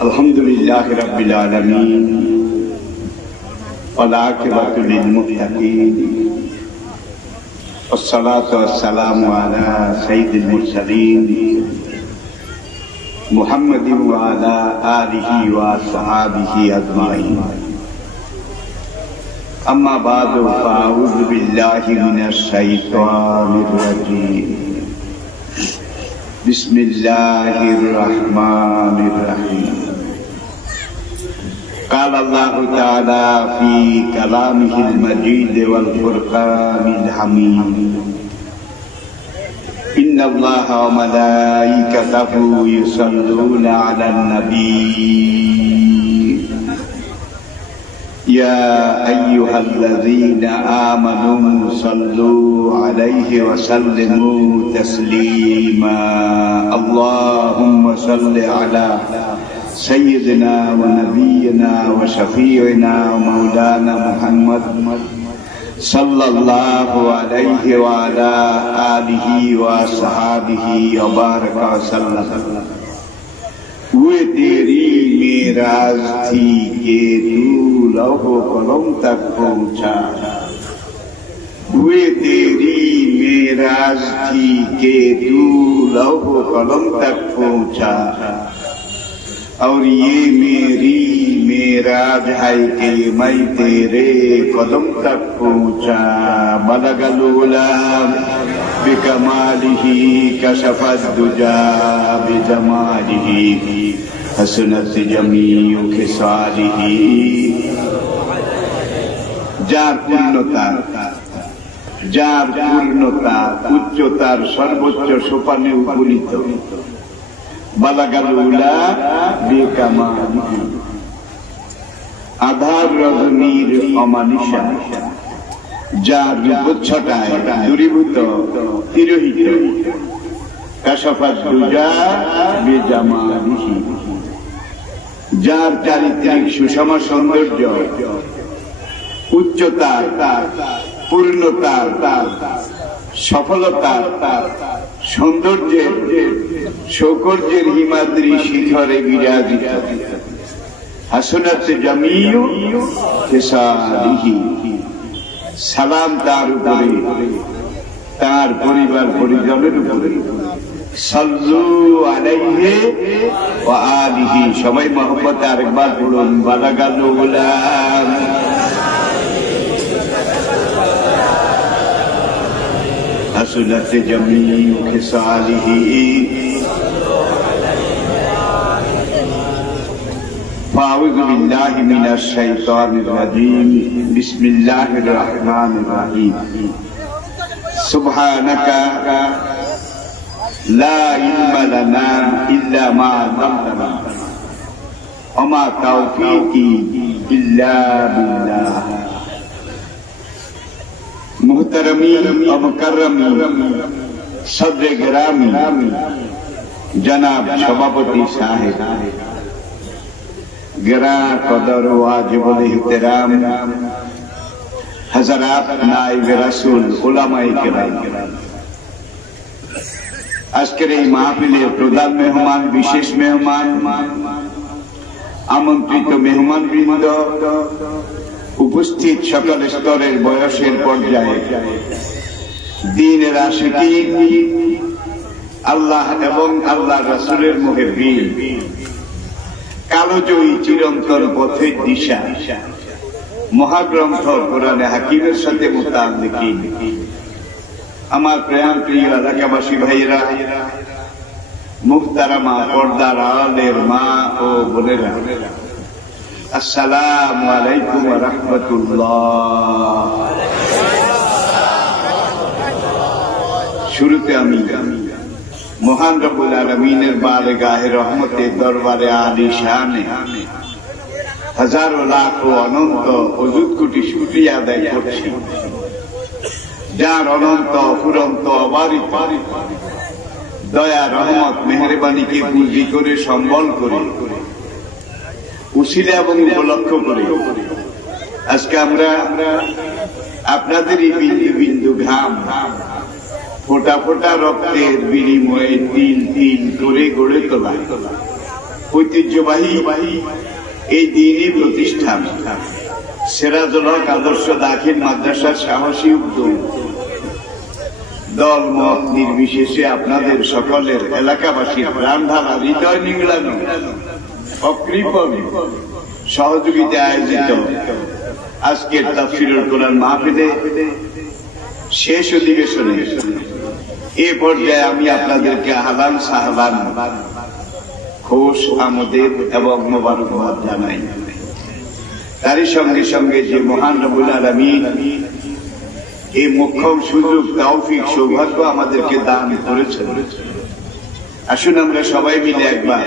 Alhamdulillah Rabbil Alameen wal aqibatu lil muttaqin wassalatu wassalamu ala sayyidil mursalin Muhammadin wa ala alihi wa ashabihi ajma'in amma ba'du fa'udhu billahi minash shaitanir rajim Bismillahirrahmanirrahim. Qala Allah Ta'ala fi kalamihil majid wal furqanil hamid. Inna Allah wa malaikatahu yusalluna 'alan nabiy. Ya ayyuhalladzina amanu sallu 'alaihi wa sallimu taslima. Allahumma salli 'ala sayyidina wa nabiyyina wa syafi'ina wa maulana Muhammad sallallahu alaihi wa ala alihi wa sahabihi wa baraka wa sallam. वो तेरी मेराज थी कि तू लौह कलम तक पहुंचा वो तेरी मेराज थी कि तू लौह कलम तक पहुंचा और ये मेरी मेराज है कि मैं तेरे कदम तक पहुंचा बलगल उलम बिकमालिही कशफत दुजा बिजमालिही हसनत जमीउ खिसालिही যার পূর্ণতা উচ্চতার সর্বোচ্চ সোপানে উপনীত বালাগাল উলা বিকামালিহি আধার রজনীর অমানিসা যার রূপচ্ছটায় দূরীভূত তিরোহিত কাশফাত দুজা বিজামালিহি যার চারিত্রিক সুষম সৌন্দর্য উচ্চতার পূর্ণতার সফলতার সৌন্দর্যের সৌকর্যের হিমাদ্রি শিখরে বিরাজিত হাসনাত জামিউ ফিসালিহি সালাম তার উপরে তার পরিবার পরিজনের উপরে সাল্লু আলাইহি ওয়া আলিহি সবাই মহব্বত আরেকবার বলুন বালাগাল উলাম হাসনাত জামিউ ফিসালিহি فأعوذ بالله من الشيطان الرجيم بسم الله الرحمن الرحيم سبحانك لا علم لنا إلا ما علمتنا وما توفيقي إلا بالله محترمين ومكرمين صدر گرامی جناب সভাপতি সাহেব गिरा कदर वाजिबुल इहतिराम हजरात नाइब रसूल उलामाए किराम আজকের এই মাহফিলের প্রধান মেহমান বিশেষ মেহমান আমন্ত্রিত মেহমানবৃন্দ উপস্থিত সকল স্তরের বয়সের পর্যায়ে দ্বীনের আশিকিন আল্লাহ এবং আল্লাহ রাসূলের মুহিব্বিন কালোজয়ী চিরন্তন পথের দিশা মহাগ্রন্থ কোরআনে হাকিমের সাথে মুতাআল্লিকিন আমার প্রাণ প্রিয় এলাকাবাসী ভাইয়েরা মুহতারামা পর্দার আড়ালের মা ও বোনেরা আসসালামু আলাইকুম ওয়া রাহমাতুল্লাহ। শুরুতে আমি মহান রব্বুল আলামিনের বারগাহে রহমতের দরবারে আলিশানে হাজারো লাখ ও অনন্ত অযুত কোটি শুকরিয়া আদায় করছি, যার অনন্ত অফুরন্ত অবারিত দয়া রহমত মেহেরবানিকে পুঁজি করে সম্বল করে উসিলা এবং উপলক্ষ করে আজকে আমরা আপনাদেরই বিন্দু বিন্দু ঘাম ফোটা ফোটা রক্তের বিনিময়ে তিল তিল করে গড়ে তোলা ঐতিহ্যবাহী এই দিনই প্রতিষ্ঠান সিরাজুল হক আদর্শ দাখিল মাদ্রাসার সাহসী উদ্যোগ দল মত নির্বিশেষে আপনাদের সকলের এলাকাবাসীর প্রাণ ঢালা হৃদয় নিংড়ানো অকৃপণ সহযোগিতায় আয়োজিত আজকের তাফসীরুল কোরআন মাহফিলে শেষ অধিবেশনে এ পর্যায়ে আমি আপনাদেরকে আহলান সাহলান খুশ আমোদের এবং মোবারকবাদ জানাই। তারই সঙ্গে সঙ্গে যে মহান রব্বুল আলামিন এই মোক্ষম সুযোগ তৌফিক সৌভাগ্য আমাদেরকে দান করেছেন, আসুন আমরা সবাই মিলে একবার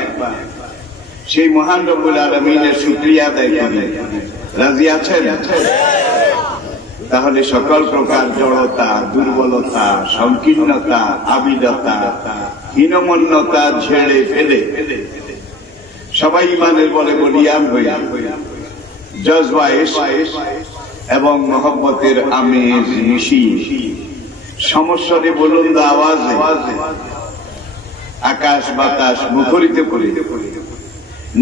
সেই মহান রব্বুল আলামিনের শুকরিয়া আদায় করি। রাজি আছেন? তাহলে সকল প্রকার জড়তা, দুর্বলতা, সংকীর্ণতা, আবিদতা, হীনমন্যতা ঝেড়ে ফেলে সবাই ইমানের বলে বলিয়ান হইয়া জজবা ইশক এবং মহব্বতের আমেজ মিশিয়ে সমস্বরে বুলন্দ আওয়াজে আকাশ বাতাস মুখরিত করে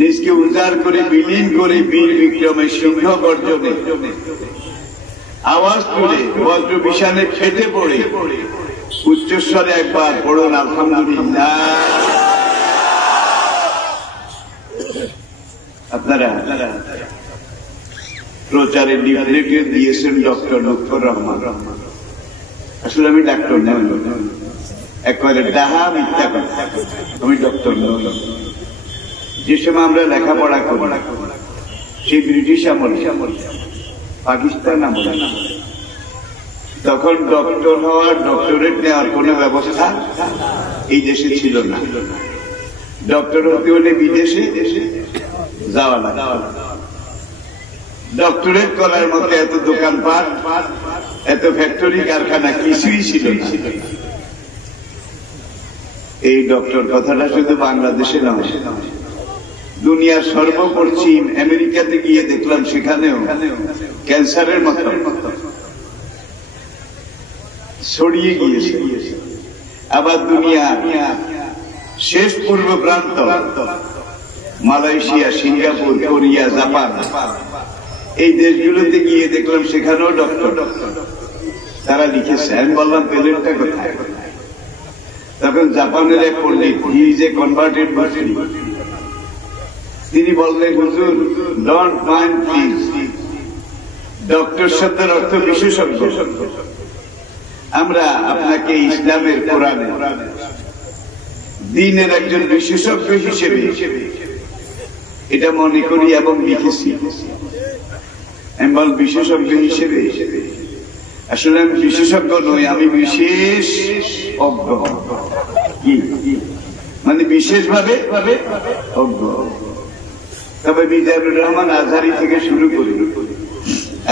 নিজকে উজাড় করে বিলীন করে বীর বিক্রমের সিংহ গর্জনে আওয়াজ তুলে বজ্র বিষানে ফেটে পড়ে উচ্চস্বরে একবার পড়ুন আলহামদুলিল্লাহ। আপনারা প্রচারে লিফলেটে দিয়েছেন ডক্টর লুৎফর রহমান। আসলে আমি ডাক্তার নই, একবারে ডাহা মিথ্যা কথা, আমি ডক্টর নই। যে সময় আমরা লেখাপড়া করি সেই ব্রিটিশ আমল, পাকিস্তান আমল, তখন ডক্টর হওয়ার ডক্টরেট নেওয়ার কোন ব্যবস্থা এই দেশে ছিল না। ডক্টর হতে হলে বিদেশে যাওয়া না। ডক্টরেট করার মতো এত দোকানপাট, এত ফ্যাক্টরি কারখানা কিছুই ছিল না। এই ডক্টর কথাটা শুধু বাংলাদেশে নয়, দুনিয়ার সর্বপশ্চিম আমেরিকাতে গিয়ে দেখলাম সেখানেও ক্যান্সারের মতো ছড়িয়ে গিয়েছে। আবার দুনিয়া শেষ পূর্ব প্রান্ত মালয়েশিয়া, সিঙ্গাপুর, কোরিয়া, জাপান, এই দেশগুলোতে গিয়ে দেখলাম সেখানেও ডক্টর। তারা লিখেছে, আমি বললাম পেলেনটা কোথায়? তখন জাপানের এক পণ্ডিত, হি ইজ এ কনভার্টেড মুসলিম, তিনি বললেন, হুজুর ডোন্ট মাইন্ড প্লিজ, ডক্টর শব্দের অর্থ বিশেষজ্ঞ। আমরা আপনাকে ইসলামের কোরআনে দ্বীনের একজন বিশেষজ্ঞ হিসেবে এটা মনে করি এবং লিখেছি। আমি বল বিশেষজ্ঞ হিসেবে, আসলে আমি বিশেষজ্ঞ নই, আমি বিশেষ অজ্ঞ। মানে বিশেষভাবে অজ্ঞ। তবে মিজানুর রহমান আজহারি থেকে শুরু করি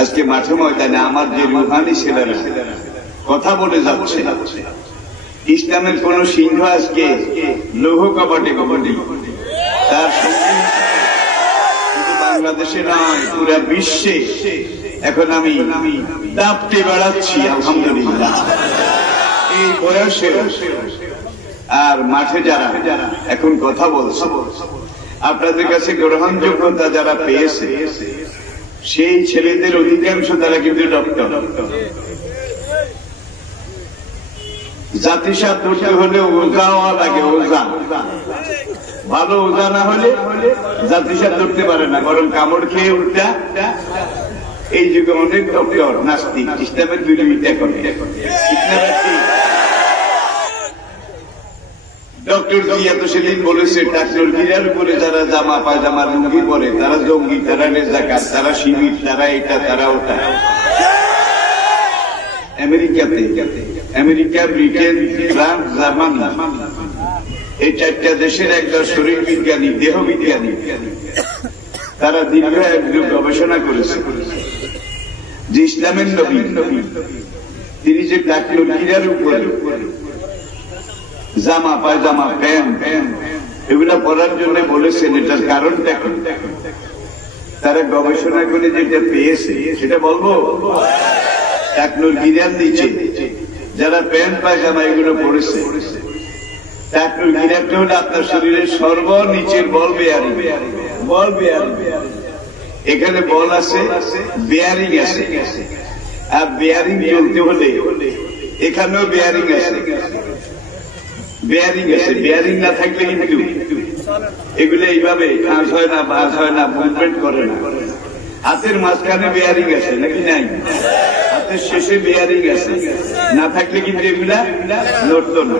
আজকে মাঠে ময়দানে আমার যে রুহানি ছেলেরা কথা বলে যাচ্ছে, ইসলামের কোন সিংহ আজকে লৌহ কপাটে কপাটে, তার শুধু বাংলাদেশে নয় পুরা বিশ্বে এখন আমি দাপটে বেড়াচ্ছি আলহামদুলিল্লাহ। এই বয়সে আর মাঠে যারা এখন কথা বলছে, আপনাদের কাছে গ্রহণযোগ্যতা যারা পেয়েছে, সেই ছেলেদের অধিকাংশ তারা কিন্তু ডক্টর। জাতিসাত ধরতে হলে ওজা হওয়া লাগে, ওজা ভালো ওজা না হলে জাতিসাত ধরতে পারে না, বরং কামড় খেয়ে উল্টা। এই যুগে অনেক ডক্টর নাস্তিক, ইসলামের বিরোধিতা করে। ডক্টর জিয়া তো সেদিন বলেছে, ডাক্তার গিরার উপরে যারা জামা পায়জামা লুঙ্গি পরে তারা জঙ্গি, তারা নেজাকাত, তারা শিবির, তারা এটা, তারা ওটা। আমেরিকাতে, আমেরিকা, ব্রিটেন, ফ্রান্স, জার্মানি, এই চারটা দেশের একজন শরীর বিজ্ঞানী, দেহ বিজ্ঞানী, তারা দীর্ঘ এক যুগ গবেষণা করেছে যে ইসলামের নবী তিনি যে ডাক্তার গিরার উপরে জামা পায়জামা, প্যান্ট এগুলা পরার জন্য বলেছেন, এটার কারণটা কি? তারা গবেষণা করে যেটা পেয়েছে সেটা বলবো। টাকনুর গিরার নিচে যারা প্যান্ট পায়জামা এগুলো পড়েছে, টাকনুর গিরাটা হলো আপনার শরীরের সর্বনিচের বল বেয়ারিং, বল বেয়ারিং। এখানে বল আছে, বেয়ারিং আছে, আর বেয়ারিং চলতে হলে এখানেও বেয়ারিং আছে, বেয়ারিং আছে। বেয়ারিং না থাকলে কিন্তু এগুলো এইভাবে খাস হয় না, বাস হয় না, মুভমেন্ট করে না। হাতের মাঝখানে বেয়ারিং আছে নাকি নাই? হাতের শেষে বেয়ারিং আছে, না থাকলে কিন্তু এগুলা নড়তো না।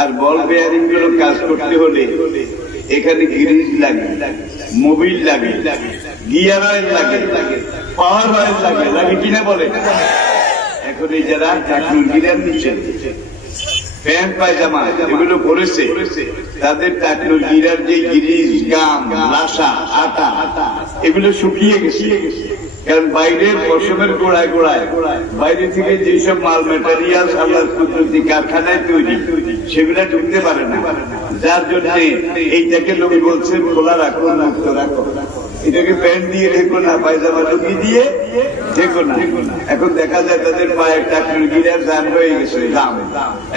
আর বল বেয়ারিং গুলো কাজ করতে হলে এখানে গ্রিজ লাগে, মোবিল লাগে, গিয়ার অয়েল লাগে, পাওয়ার অয়েল লাগে, লাগে কিনা বলে? এখন এই যারা টাকনুর গিরার নিচে প্যান্ট পায়জামা এগুলো পরেছে, তাদের টাকনুর গিরার যে গিরিজ, গাম, লাসা, আটা এগুলো শুকিয়ে গেছে। কারণ বাইরের পশমের গোড়ায় গোড়ায় বাইরে থেকে যেসব মাল ম্যাটেরিয়াল আল্লাহর কুদরতি কারখানায় তৈরি, সেগুলা ঢুকতে পারে না। যার জন্য এইটাকে নবী বলছেন খোলা রাখো, মুক্ত রাখো। এটাকে প্যান্ট দিয়ে ঢেকো না, পায়জামা টুপি দিয়ে ঢেকো না। এখন দেখা যায় তাদের পায়ের টাকনুর গিরার জাম হয়ে গেছে, জাম।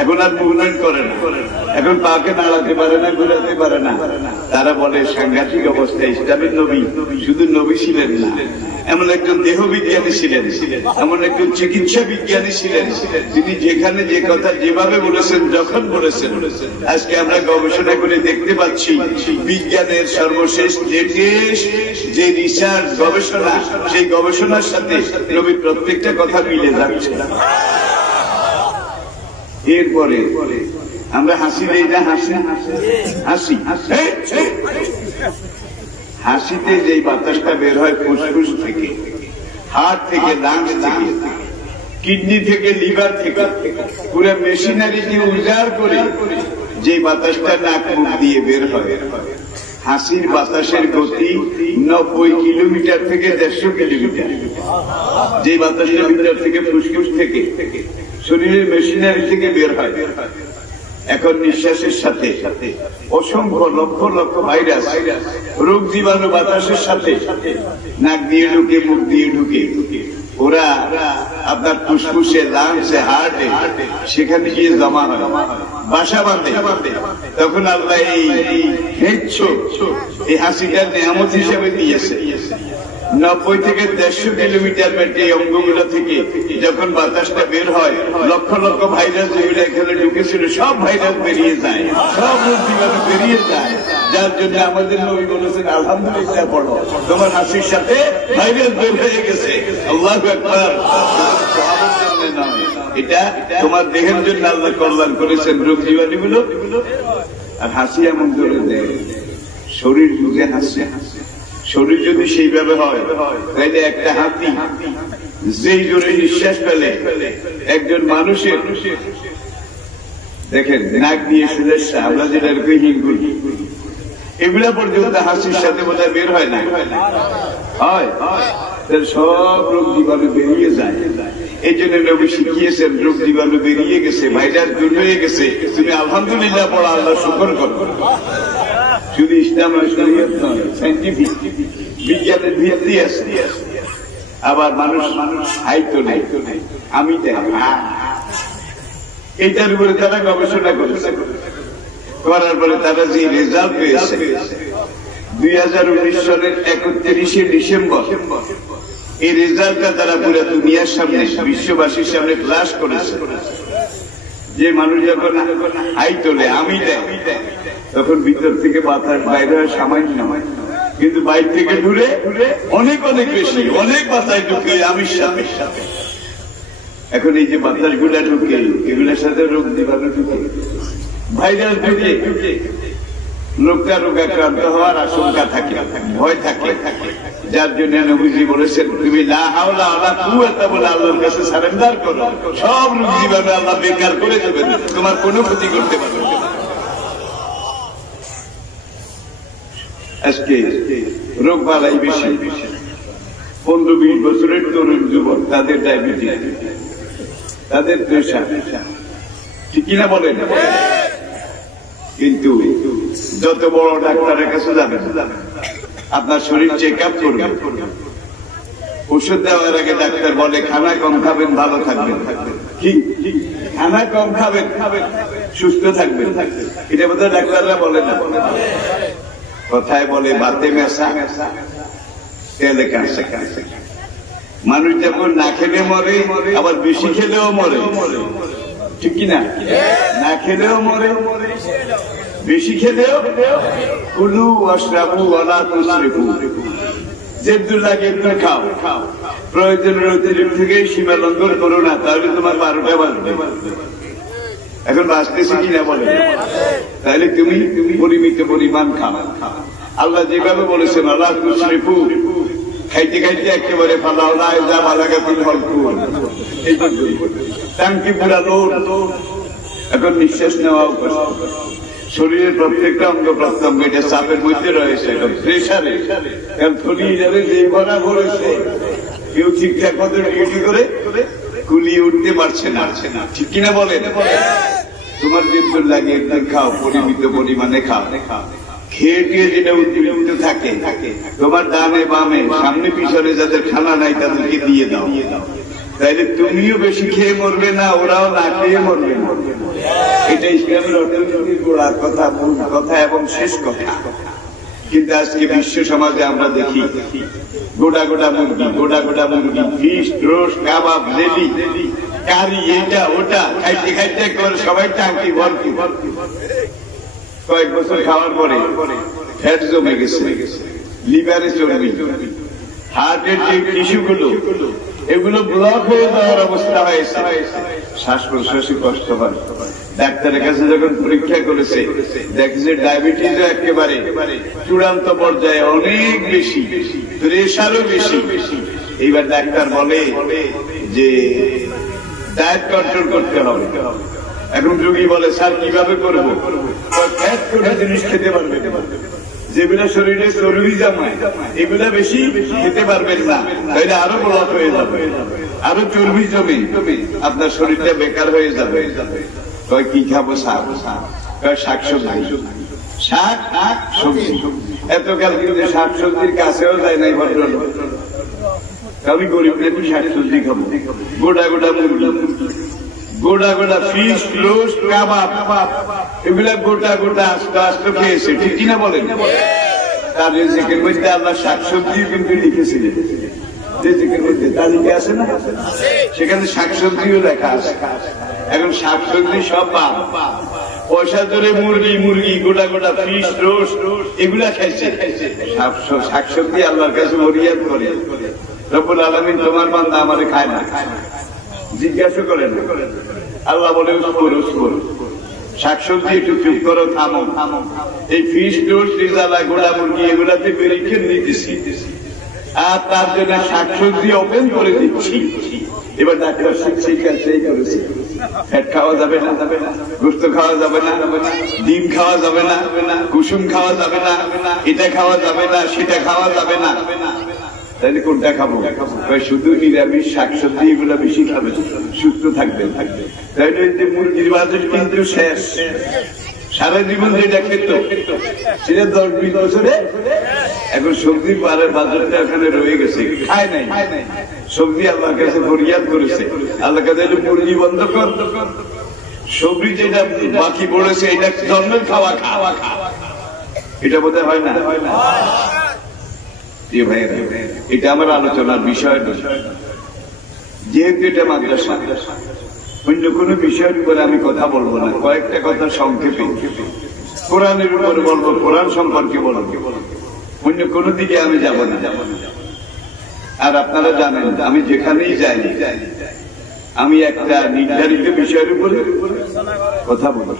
এখন আর মুভমেন্ট করে না, এখন পাকে নাড়াতে পারে না, ঘুরাতে পারে না। তারা বলে সাংঘাতিক অবস্থা। ইসলামের নবী শুধু নবী ছিলেন না, এমন একজন দেহ বিজ্ঞানী ছিলেন, এমন একজন চিকিৎসা বিজ্ঞানী ছিলেন, তিনি যেখানে যে কথা যেভাবে বলেছেন, যখন বলেছেন। আজকে আমরা গবেষণা করে দেখতে পাচ্ছি বিজ্ঞানের সর্বশেষ লেটেস্ট যে রিসার্চ, গবেষণা, সেই গবেষণার সাথে নবীর প্রত্যেকটা কথা মিলে যাচ্ছে। এরপরে আমরা হাসি দেই না? হাসি হাসি হাসিতে যে বাতাসটা বের হয় ফুসফুস থেকে, হার্ট থেকে, লাংস থেকে, কিডনি থেকে, লিভার থেকে, পুরো মেশিনারিকে উজাড় করে যে বাতাসটা নাক মুখ দিয়ে বের হয়, হাসির বাতাসের গতি 90 কিলোমিটার থেকে 150 কিলোমিটার। যে বাতাসটা ভিতর থেকে, ফুসফুস থেকে, শরীরের মেশিনারি থেকে বের হয়, এখন নিঃশ্বাসের সাথে অসংখ্য লক্ষ লক্ষ ভাইরাস, রোগ জীবাণু বাতাসের সাথে নাক দিয়ে ঢুকে, মুখ দিয়ে ঢুকে, ওরা আপনার ফুসফুসে, লাংসে, হার্টে, সেখানে গিয়ে জমা হয়, বাসা বাঁধে। তখন আল্লাহ এই হাসিটার নেয়ামত হিসাবে দিয়েছে। 90 থেকে 150 কিলোমিটার বেটে অঙ্গগুলো থেকে যখন বাতাসটা বের হয়, লক্ষ লক্ষ ভাইরাস যেগুলো এখানে ঢুকেছিল সব ভাইরাস বেরিয়ে যায়, সব রোগ জীবাণু বেরিয়ে যায়। যার জন্য আমাদের নবী বলেছেন আলহামদুলিল্লাহ পড়ো, তোমার হাসির সাথে ভাইরাস বের হয়ে গেছে। আল্লাহু আকবার। এটা তোমার দেহের জন্য আল্লাহ কল্যাণ করেছেন রোগ জীবাণুগুলো। আর হাসি এমন করে দেয়, শরীর বুঝে হাসে। শরীর যদি সেইভাবে হয়, তাহলে একটা হাতি যেই জোরে নিঃশ্বাস ফেলে, একজন মানুষের দেখেন নাক দিয়ে সুরেশা, আমরা যেটা হিঙ্গুল, এগুলা পর্যন্ত হাসির সাথে বোধহয় বের হয় না, হয় সব রোগ জীবাণু বেরিয়ে যায়। এই জন্য নবী শিখিয়েছেন, রোগ জীবাণু বেরিয়ে গেছে, ভাইরাস দূর হয়ে গেছে, তুমি আলহামদুলিল্লাহ পড়া, আল্লাহ শুকর করো। শুধু ইসলাম সাইন্টিফিক বিজ্ঞানের ভিত্তি আছে। আবার মানুষ হাই তো নেই, আমি এইটার উপরে তারা গবেষণা করেছে, করার পরে তারা যে রেজাল্ট পেয়েছে 2019 সালের 31শে ডিসেম্বর, এই রেজাল্টটা তারা পুরো দুনিয়ার সামনে, বিশ্ববাসীর সামনে ফ্ল্যাশ করেছে। যে মানুষ যখন হাই তোলে, আমি দেয়, তখন ভিতর থেকে বাতাস বাইরে হয় সামান্য, কিন্তু বাইর থেকে দূরে অনেক অনেক বেশি, অনেক বাতাস ঢুকে আমির সাথে। এখন এই যে বাতাস গুলা ঢুকে, এগুলোর সাথে রোগ জীবাণু ঢুকে, ভাইরাস ঢুকে, লোকটা রোগাক্রান্ত হওয়ার আশঙ্কা থাকে, ভয় থাকে। যার জন্য নবীজি বলেছেন, তুমি লা হাওলা ওয়ালা কুওয়াতা বলে আল্লাহর কাছে সারেন্ডার করো, সব রোগ জীবাণু আল্লাহ বেকার করে দেবেন, তোমার কোনো ক্ষতি করতে পারবে না। আজকে রোগ বালাই বেশি, 15-20 বছরের তরুণ যুবক, তাদের ডায়াবেটিস, তাদের প্রেশার, ঠিক কিনা বলেন? কিন্তু যত বড় ডাক্তারের কাছে যাবেন, আপনার শরীর চেক আপ করবে, ওষুধ দেওয়ার আগে ডাক্তার বলে খানা কম খাবেন, ভালো থাকবেন। খানা কম খাবেন, সুস্থ থাকবেন। এটা বোধহয় ডাক্তাররা বলে না, কথায় বলে বাতে মেশা তেলে কাঁচা কাঁচা। মানুষ যখন না খেলে মরে, আবার বেশি খেলেও মরে, ঠিক কিনা? না খেলেও মরে, বেশি খেলেও। কুলু ওয়াশরাবু ওয়ালা তুসরিফু, যেহেতু লাগে একটু খাও, প্রয়োজনের অতিরিক্ত থেকে সীমা লঙ্ঘন করো না, তাহলে তোমার 12টা বাজবে। এখন বাঁচতেছি কিনা বলে, তাহলে তুমি পরিমিত পরিমাণ খাও। আল্লাহ যেভাবে বলেছেন আল্লাহ তুসরিফু, খাইতে খাইতে একেবারে ফালাও না, যা বালাগাতিল হলকুল, এই টাঙ্কি পুরানো। এখন নিঃশ্বাস নেওয়াও কষ্ট, শরীরের প্রত্যেকটা অঙ্গ প্রত্যঙ্গ এটা চাপের মধ্যে রয়েছে, এখন প্রেশারে। কারণ শরীরে যে ভরা পড়েছে, কেউ ঠিকঠাক মতো ডিউটি করে কুলিয়ে উঠতে পারছে না, ঠিক কিনা বলেন? তোমার যেহেতু লাগে একটু খাও, পরিমিত পরিমাণে খাও। খেয়ে দিয়ে যেটা উদ্বৃত্ত থাকে, তোমার ডানে বামে সামনে পিছনে যাদের খানা নাই তাদেরকে দিয়ে দাও, তাইলে তুমিও বেশি খেয়ে মরবে না, ওরাও না খেয়ে মরবে না। এটা ইসলামের অর্থনীতির গোড়ার কথা, মূল কথা এবং শেষ কথা। কিন্তু আজকে বিশ্ব সমাজে আমরা দেখি গোটা গোটা মুরগি, ফিশ, রোস্ট, কাবাব, জেলি, কারি, এটা ওটা খাইতে খাইতে একেবারে সবাই টাঙ্কি ভর্তি। কয়েক বছর খাওয়ার পরে ফ্যাট জমে গেছে, লিভারে চর্বি, হার্টের যে টিস্যুগুলো এগুলো ব্লক হয়ে যাওয়ার অবস্থা হয়েছে, শ্বাস প্রশ্বাসে কষ্ট হয়। ডাক্তারের কাছে যখন পরীক্ষা করেছে, দেখেছে ডায়াবেটিসও একেবারে চূড়ান্ত পর্যায়ে, অনেক বেশি, প্রেশারও বেশি। এইবার ডাক্তার বলে যে ডায়েট কন্ট্রোল করতে হবে। এখন রোগী বলে স্যার কিভাবে করবো? ফ্যাট কোনো জিনিস খেতে পারবে, যেগুলো শরীরে চর্বি জমায় এগুলা বেশি খেতে পারবেন না, তাইলে আরো ব্লক হয়ে যাবে, আরো চর্বি জমে আপনার শরীরটা বেকার হয়ে যাবে। কয় কি খাবো? শাকসবজি, শাক-সবজি। এতকাল কিন্তু শাকসবজির কাছেও যায় নাই ভদ্রলোক। আমি গরিব একটু শাকসবজি খাবো, গোটা মুরগি, গোটা ফিশ, রোস্ট, কাবাব, এগুলা গোটা আস্তে আস্তে খেয়েছে, ঠিক কিনা বলেন? তার রিজিকের মধ্যে আল্লাহ শাকসবজি কিন্তু লিখেছিলেন, রিজিকের মধ্যে তালিকা আছে না, সেখানে শাকসবজিও লেখা আছে। এখন শাকসবজি সব পাপ, পয়সা ধরে মুরগি, গোটা ফিশ, রোস্ট এগুলা খাইছে। শাকসবজি আল্লাহর কাছে ফরিয়াদ করে, রব্বুল আলামিন তোমার বান্দা আমারে খায় না, জিজ্ঞাসা করেন। আল্লাহ বলে উসকুর, শাকসবজি একটু চুপ করো, থামো। এই ফিশ, রোস্ট, রিজালা, গোটা মুরগি এগুলাতে পরীক্ষা নিতেছি, আর তার জন্য শাকসবজি ওপেন করে দিচ্ছি। এবার ডাক্তার সেই করেছে, ফ্যাট খাওয়া যাবে না, গোস্ত খাওয়া যাবে না, ডিম খাওয়া যাবে না, কুসুম খাওয়া যাবে না, এটা খাওয়া যাবে না, সেটা খাওয়া যাবে না। তাহলে কোনটা খাবো? শুধু নিরামিষ শাকসবজি এগুলো বেশি খাবে, সুস্থ থাকবে। তাইলে মুরগির বাজার কিন্তু শেষ, সারা জীবন যেটা খেত সেটা 10-20 বছরে এখন সবজির বাজারটা এখানে রয়ে গেছে, খায় নাই। সবজি আল্লাহর কাছে ফরিয়াদ করেছে, আল্লাহ কাছে মুরগি বন্ধ কর, সবজি যেটা বাকি পড়েছে এটা জন্মের খাওয়া, এটা বোধহয় হয় না। এটা আমার আলোচনার বিষয় নয়, যেহেতু এটা মাদ্রাসা, অন্য কোন বিষয়ের উপরে আমি কথা বলবো না। কয়েকটা কথা সংক্ষেপে কোরআনের উপরে বলবো, কোরআন সম্পর্কে বলবো, অন্য কোন দিকে আমি যাব না। আর আপনারা জানেন আমি যেখানেই যাই আমি একটা নির্ধারিত বিষয়ের উপরে কথা বলবো।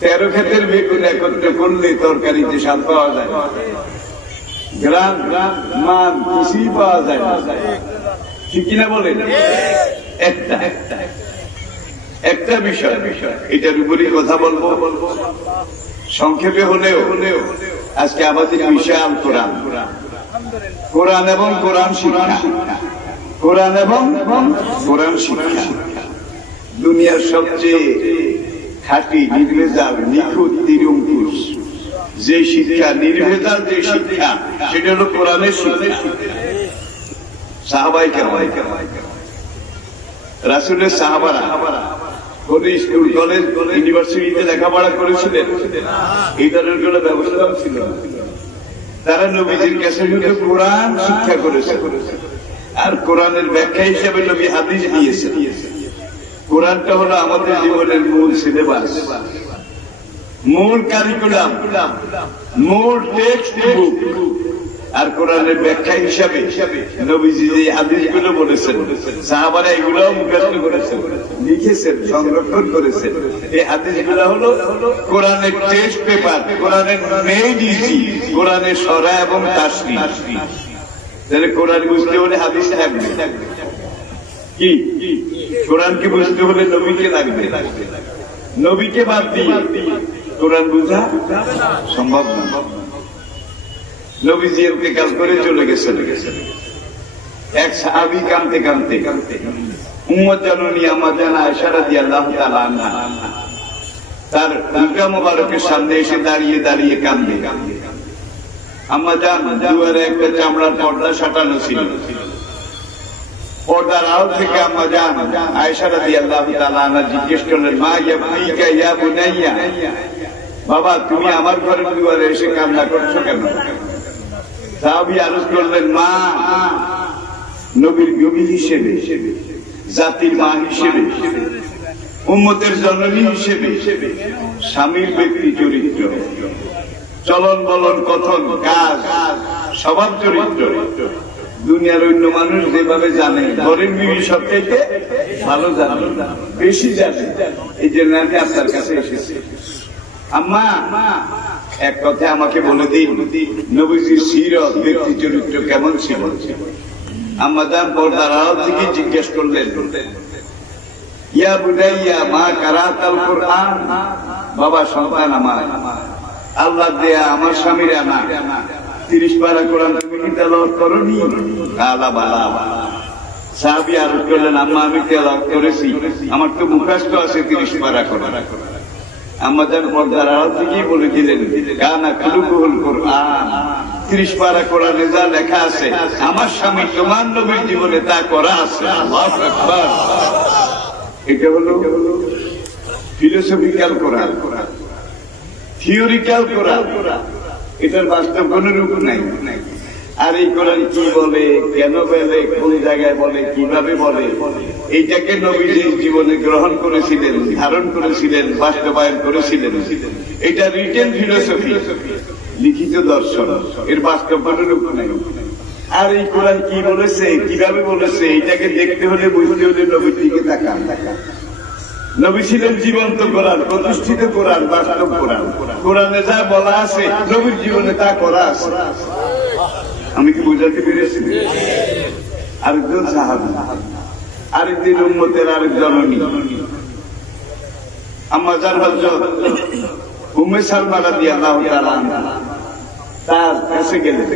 13 ক্ষেতের বেগুন একত্রে করলে তরকারিতে স্বাদ পাওয়া যায়, গ্রাম মান কিছুই পাওয়া যায় না, ঠিক কিনা বলেন? একটা বিষয়, এটার উপরই কথা বলবো সংক্ষেপে হলেও। আজকে আমাদের বিষয় কোরআন এবং কোরআন শিক্ষা, কোরআন এবং কোরআন শিক্ষা। দুনিয়ার সবচেয়ে খাঁটি, নির্ভেজাল, নিখুঁত, নিরঙ্কুশ যে শিক্ষা, নির্ভেজাল যে শিক্ষা, সেটা হলো কোরআনের শিক্ষা। সাহাবায়ে কেরাম রাসূলের সাহাবারা কোন স্কুল কলেজ ইউনিভার্সিটিতে লেখাপড়া করেছিলেন? এই ধরনের কোন ব্যবস্থা ছিল? তারা নবীজির কাছে কোরআন শিক্ষা করেছে, আর কোরআনের ব্যাখ্যা হিসেবে নবী হাদিস দিয়েছে। কোরআনটা হলো আমাদের জীবনের মূল সিলেবাস, মূল কারিকুলাম, মূল টেক্সট বুক। আর কোরআনের ব্যাখ্যা হিসাবে নবীজি যে হাদিসগুলো বলেছেন, সাহাবারা এগুলোও মুখস্থ করেছেন, লিখেছেন, সংরক্ষণ করেছেন। এই হাদিসগুলো হলো কোরআনের টেক্সট পেপার, কোরআনের মেইন ইজি, কোরআনের সরা এবং তাসরিহ। তাহলে কোরআন বুঝতে হলে হাদিস লাগবে। কি কোরআনকে বুঝতে হলে নবীকে লাগবে। নবীকে বাদ দিয়ে কোরআন বুঝা সম্ভব না। নবীজি ইন্তেকাল করে চলে গেছেন। এক সাহাবী কাঁদতে কাঁদতে উম্মত জননী আম্মা জান আয়েশা রাদিয়াল্লাহু তাআলা আনহা তার উল্টা মোবারকের সামনে এসে দাঁড়িয়ে দাঁড়িয়ে কাঁদে। আম্মা জান দুয়ারে একটা চামড়ার পর্দা সাঁটানো ছিল। পর্দার আড়াল থেকে আম্মা জান আয়েশা রাদিয়াল্লাহু তাআলা আনহা জিজ্ঞেস করলেন, মা ইয়াবনিকা ইয়া বুনাইয়া, বাবা তুমি আমার ঘরের দুয়ারে এসে কান্না করছো কেন? সাহাবী আরজ করলেন, মা নবীর বিবি হিসেবে, জাতির মা হিসেবে, উম্মতের জননী হিসেবে, স্বামীর ব্যক্তি চরিত্র, চলন বলন, কথন, কাজ, স্বভাব চরিত্র দুনিয়ার অন্য মানুষ যেভাবে জানে, ঘরের বিবি সবচাইতে ভালো জানে, বেশি জানে। এই জন্য আমি আপনার কাছে এসেছি। আম্মা এক কথা আমাকে বলে দিন, নবীজির সিরত, ব্যক্তি চরিত্র কেমন ছিল? আম্মা জান পর্দার আড়াল থেকে জিজ্ঞেস করলেন, ইয়া বুনাইয়া মা কারাতাল কুরআন, বাবা সন্তান আমার, আল্লাহ দেয়া আমার স্বামীর আনা 30 পারা কোরআন তুমি কি তেলাওয়াত করনি? আলা বালা। সাহাবী আরজ করলেন, আম্মা আমি তেলাওয়াত করেছি, আমার তো মুখস্থ আছে 30 পারা কোরআন। আম্মা জান পর্দার আড়াল থেকেই বলে দিলেন, কানা কুলুকুল কোরআন, 30 পারা কোরআনে যা লেখা আছে আমার স্বামী তোমার নবীর জীবনে তা করা আছে। আল্লাহু আকবার। এটা হলো ফিলোসফিক্যাল কোরআন, থিওরিক্যাল কোরআন। এটার বাস্তব কোন রূপ নাই। আর এই কোরআন কি বলে, কেন বলে, কোন জায়গায় বলে, কিভাবে বলে, এইটাকে নবীজির জীবনে গ্রহণ করেছিলেন, ধারণ করেছিলেন, বাস্তবায়ন করেছিলেন। এটা রিটেন ফিলোসফি, লিখিত দর্শন, এর বাস্তব কোন রূপ নাই। আর এই কোরআন কি বলেছে, কিভাবে বলেছে, এটাকে দেখতে হলে, বুঝতে হলে নবীর দিকে তাকান। নবী ছিলেন জীবন্ত কোরআন, প্রতিষ্ঠিত কোরআন, বাস্তব কোরআন। কোরআনে যা বলা আছে নবীর জীবনে তা করা আছে। আমি কি বুঝাতে পেরেছি? আরেকজন সাহাবী, আরেকদিন উম্মতের আরেক জননী আম্মা জান হযরত উম্মে সালমা রাদিয়াল্লাহু তাআলা আনহা তার কাছে গেলেন।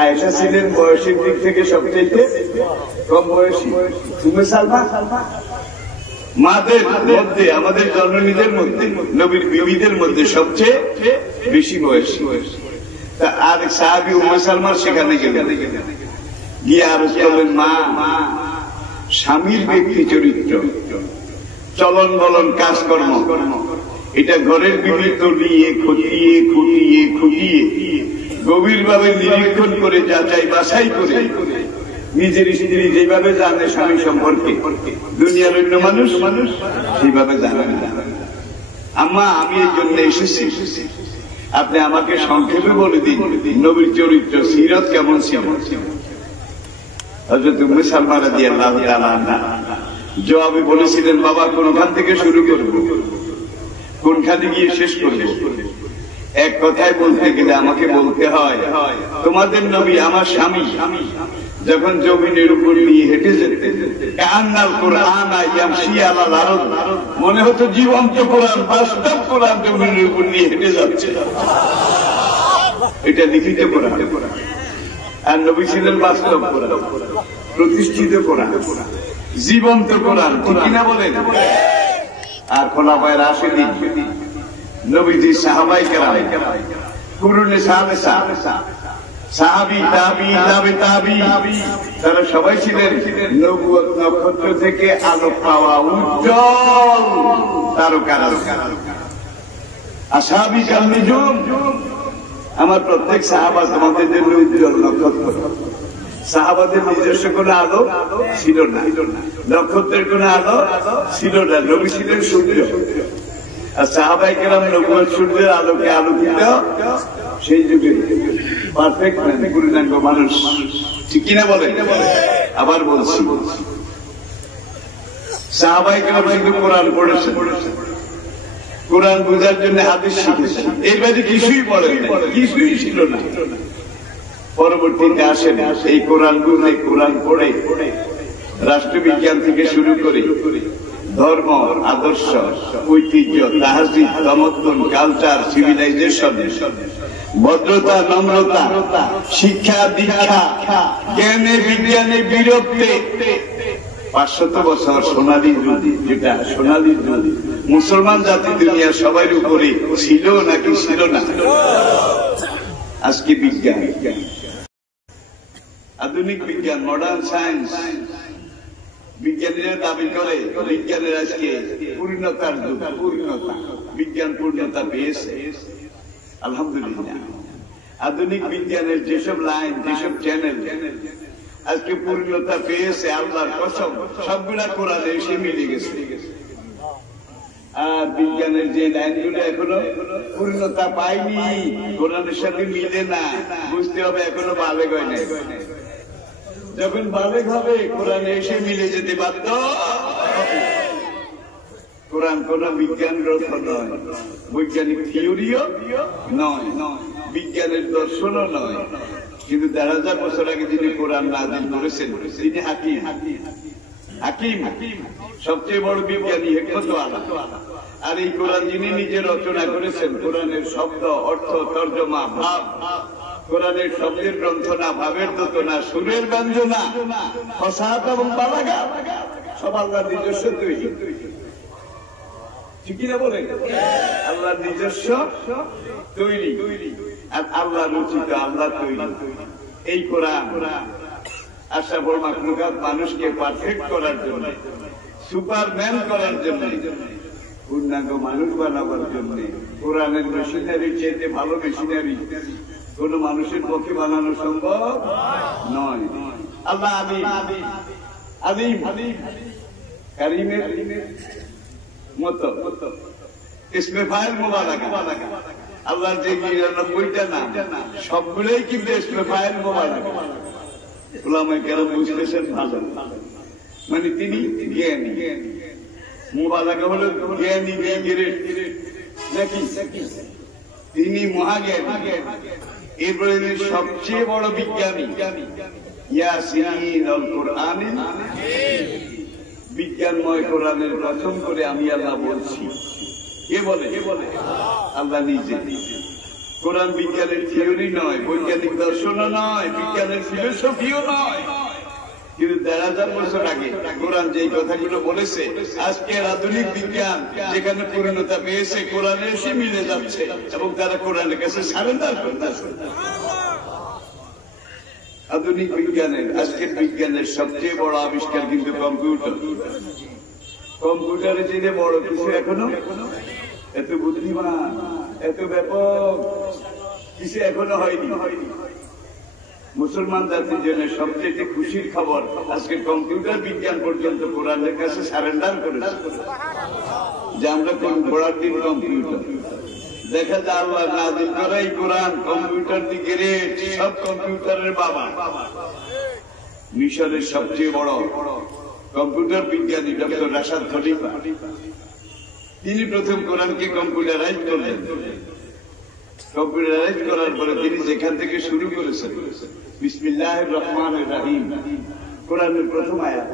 আয়েশা ছিলেন বয়সের দিক থেকে সবচেয়ে কম বয়সী। উম্মে সালমা মাদের মধ্যে, আমাদের জননীদের মধ্যে, নবীর বিবিদের মধ্যে সবচেয়ে বেশি বয়সী। আর সাহাবী উম্মে সালমা সেখানে গেলেন, গিয়ে আরজ করলেন, মা স্বামীর ব্যক্তি চরিত্র, চলন বলন, কাজকর্ম, এটা ঘরের বিবি তলিয়ে খতিয়ে খুঁটিয়ে খুঁটিয়ে গভীরভাবে নিরীক্ষণ করে, যাচাই বাছাই করে নিজের স্ত্রী যেভাবে জানে স্বামী সম্পর্কে, দুনিয়ার অন্য মানুষ সেইভাবে জানে না। আম্মা আমি এই জন্য এসেছি, আপনি আমাকে সংক্ষেপে বলে দিন নবীর চরিত্র, সিরত কেমন ছিল। হযরত উম্মে সালমা রাদিয়াল্লাহু তাআলা আনহা জবাবে বলেছিলেন, বাবা কোনখান থেকে শুরু করব, কোনখানে গিয়ে শেষ করব? এক কথায় বলতে গেলে আমাকে বলতে হয়, তোমাদের নবী আমার স্বামী যখন জমিনের উপর নিয়ে হেঁটে যেতেন, কান্নাল কোরআন ইয়ামশি আলাল আরদ, মনে হতো জীবন্ত কোরআন, বাস্তব কোরআন জমিনের উপর নিয়ে হেঁটে যাচ্ছে। এটা লিখিত কোরআন, আর নবী ছিলেন বাস্তব কোরআন, প্রতিষ্ঠিত কোরআন, জীবন্ত কোরআন, ঠিক কিনা বলেন? আর খোলাফায়ে রাশিদিন, নবীজি, সাহাবায়ে কেরাম, কুরুনে সালেসা, সাহাবী, তাবী, তাবে তাবী, তারা সবাই ছিলেন নবুয়ত নক্ষত্র থেকে আলো পাওয়া উজ্জ্বল তারকারা। আসহাবী কাল নুজুম, আমার প্রত্যেক সাহাবা তোমাদের জন্য উজ্জ্বল নক্ষত্র। সাহাবাদের নিজস্ব কোন আলো ছিল না, নক্ষত্রের কোন আলো ছিল না, নবী ছিলেন সূর্য। আর সাহাবায়ে কেরাম নবুয়ত সূর্যের আলোকে আলোকিত সেই যুগে পারফেক্ট ম্যান, পূর্ণাঙ্গ মানুষ। ঠিক কিনা বলে? আবার বলছি, সাহাবায়ে কেরাম শুধু কোরআন পড়েছেন, কোরআন বোঝার জন্য হাদিস শিখেছেন, এর বাইরে কিছুই বলেন না, কিছুই ছিল না। পরবর্তীতে আসেন এই কোরআন বুঝে, কোরআন পড়ে রাষ্ট্রবিজ্ঞান থেকে শুরু করে ধর্ম, আদর্শ, ঐতিহ্য, তাহজিব, তমদ্দুন, কালচার, সিভিলাইজেশন, ভদ্রতা, নম্রতা, শিক্ষা, দীক্ষা, জ্ঞানে বিজ্ঞানে বীরত্বে 500 বছর সোনালী যুগ, যেটা সোনালী যুগ মুসলমান জাতি দুনিয়ার সবার উপরে ছিল নাকি ছিল না? আজকে বিজ্ঞান, আধুনিক বিজ্ঞান, মডার্ন সায়েন্স, বিজ্ঞানীরা দাবি করে বিজ্ঞানের আজকে পূর্ণতার যুগ, পূর্ণতা, বিজ্ঞান পূর্ণতা পেয়েছে। আলহামদুলিল্লাহ, আধুনিক বিজ্ঞানের যেসব লাইন, যেসব চ্যানেল আজকে পূর্ণতা পেয়েছে, আল্লাহর কসম সবগুলা কোরআনে এসে মিলে গেছে। আর বিজ্ঞানের যে লাইনগুলো এখনো পূর্ণতা পায়নি, কোরআনের সাথে মিলে না, বুঝতে হবে এখনো বালেগ হয় না। যখন বালেগ হবে কোরআনে এসে মিলে যেতে বাধ্য। কোরআন কোন বিজ্ঞান গ্রন্থ নয়, বৈজ্ঞানিক থিওরিও নয়, বিজ্ঞানের দর্শনও নয়, কিন্তু 1000 বছর আগে যিনি কোরআন নাযিল করেছেন তিনি হাকিম। হাকিম সবচেয়ে বড় বিজ্ঞানী, হিকমত ওয়ালা। আর এই কোরআন যিনি নিজে রচনা করেছেন, কোরআনের শব্দ, অর্থ, তর্জমা, ভাব, কোরআনের শব্দের গ্রন্থনা, ভাবের দোতনা, সুরের ব্যঞ্জনা, ফাসাহাত এবং বালাগা সব আল্লাহর নিজস্ব তৈরি। ঠিক কিনা বলে? আল্লাহর নিজস্ব তৈরি, আর আল্লাহ রচিত, আল্লাহ তৈরি। এই কোরআন আশরাফুল মাখলুকাত মানুষকে পারফেক্ট করার জন্য, সুপারম্যান করার জন্য, পূর্ণাঙ্গ মানুষ বানাবার জন্য কোরআনের মেশিনারি চেয়ে ভালো মেশিনারি কোন মানুষের পক্ষে বানানো সম্ভব নয়। আল্লাহ আলিম, কারীমের মতো ইসমে ফাইল মুবারাকা, আল্লাহর যে 99টা নাম সবগুলোই কিন্তু ইসমে ফাইল মুবারাকা। উলামায়ে কেরাম বুঝতেছেন ভালো, মানে তিনি জ্ঞানী, মুবারাকা হলো জ্ঞানী, নাকি তিনি মহাজ্ঞানী। এরপরে সবচেয়ে বড় বিজ্ঞানী, ইয়াসিন আল কোরআনিল, বিজ্ঞানময় কোরআনের প্রথম করে আমি আল্লাহ বলছি। কে বলে? আল্লাহ নিজে। কোরআন বিজ্ঞানের থিওরি নয়, বৈজ্ঞানিক দর্শনও নয়, বিজ্ঞানের ফিলোসফিও নয়, কিন্তু 1000 বছর আগে কোরআন যে কথাগুলো বলেছে, আজকের আধুনিক বিজ্ঞান যেখানে পূর্ণতা পেয়েছে কোরআনে এসে মিলে যাচ্ছে এবং তারা কোরআনের কাছে সারেন্ডার করতেছে। আধুনিক বিজ্ঞানের, আজকের বিজ্ঞানের সবচেয়ে বড় আবিষ্কার কিন্তু কম্পিউটার। কম্পিউটারের চেয়ে বড় কিছু এখনো, এত বুদ্ধিমান, এত ব্যাপক কিছু এখনো হয়নি। মুসলমান জাতির জন্য সবচেয়ে খুশির খবর, আজকে কম্পিউটার বিজ্ঞান পর্যন্ত কোরআনের কাছে সারেন্ডার করেছে, যে আমরা পড়ার দিন কম্পিউটার। দেখা যায় আল্লাহ নাযিল করা এই কোরআন কম্পিউটার দি গ্রেট, সব কম্পিউটারের বাবা। মিশরের সবচেয়ে বড় কম্পিউটার বিজ্ঞানী ডক্টর রাশাদ খলিফা, তিনি প্রথম কোরআনকে কম্পিউটারাইজ করলেন। কম্পিউটারাইজ করার পরে তিনি যেখান থেকে শুরু করেছেন, বিসমিল্লাহির রহমানির রহিম, কোরআনের প্রথম আয়াত,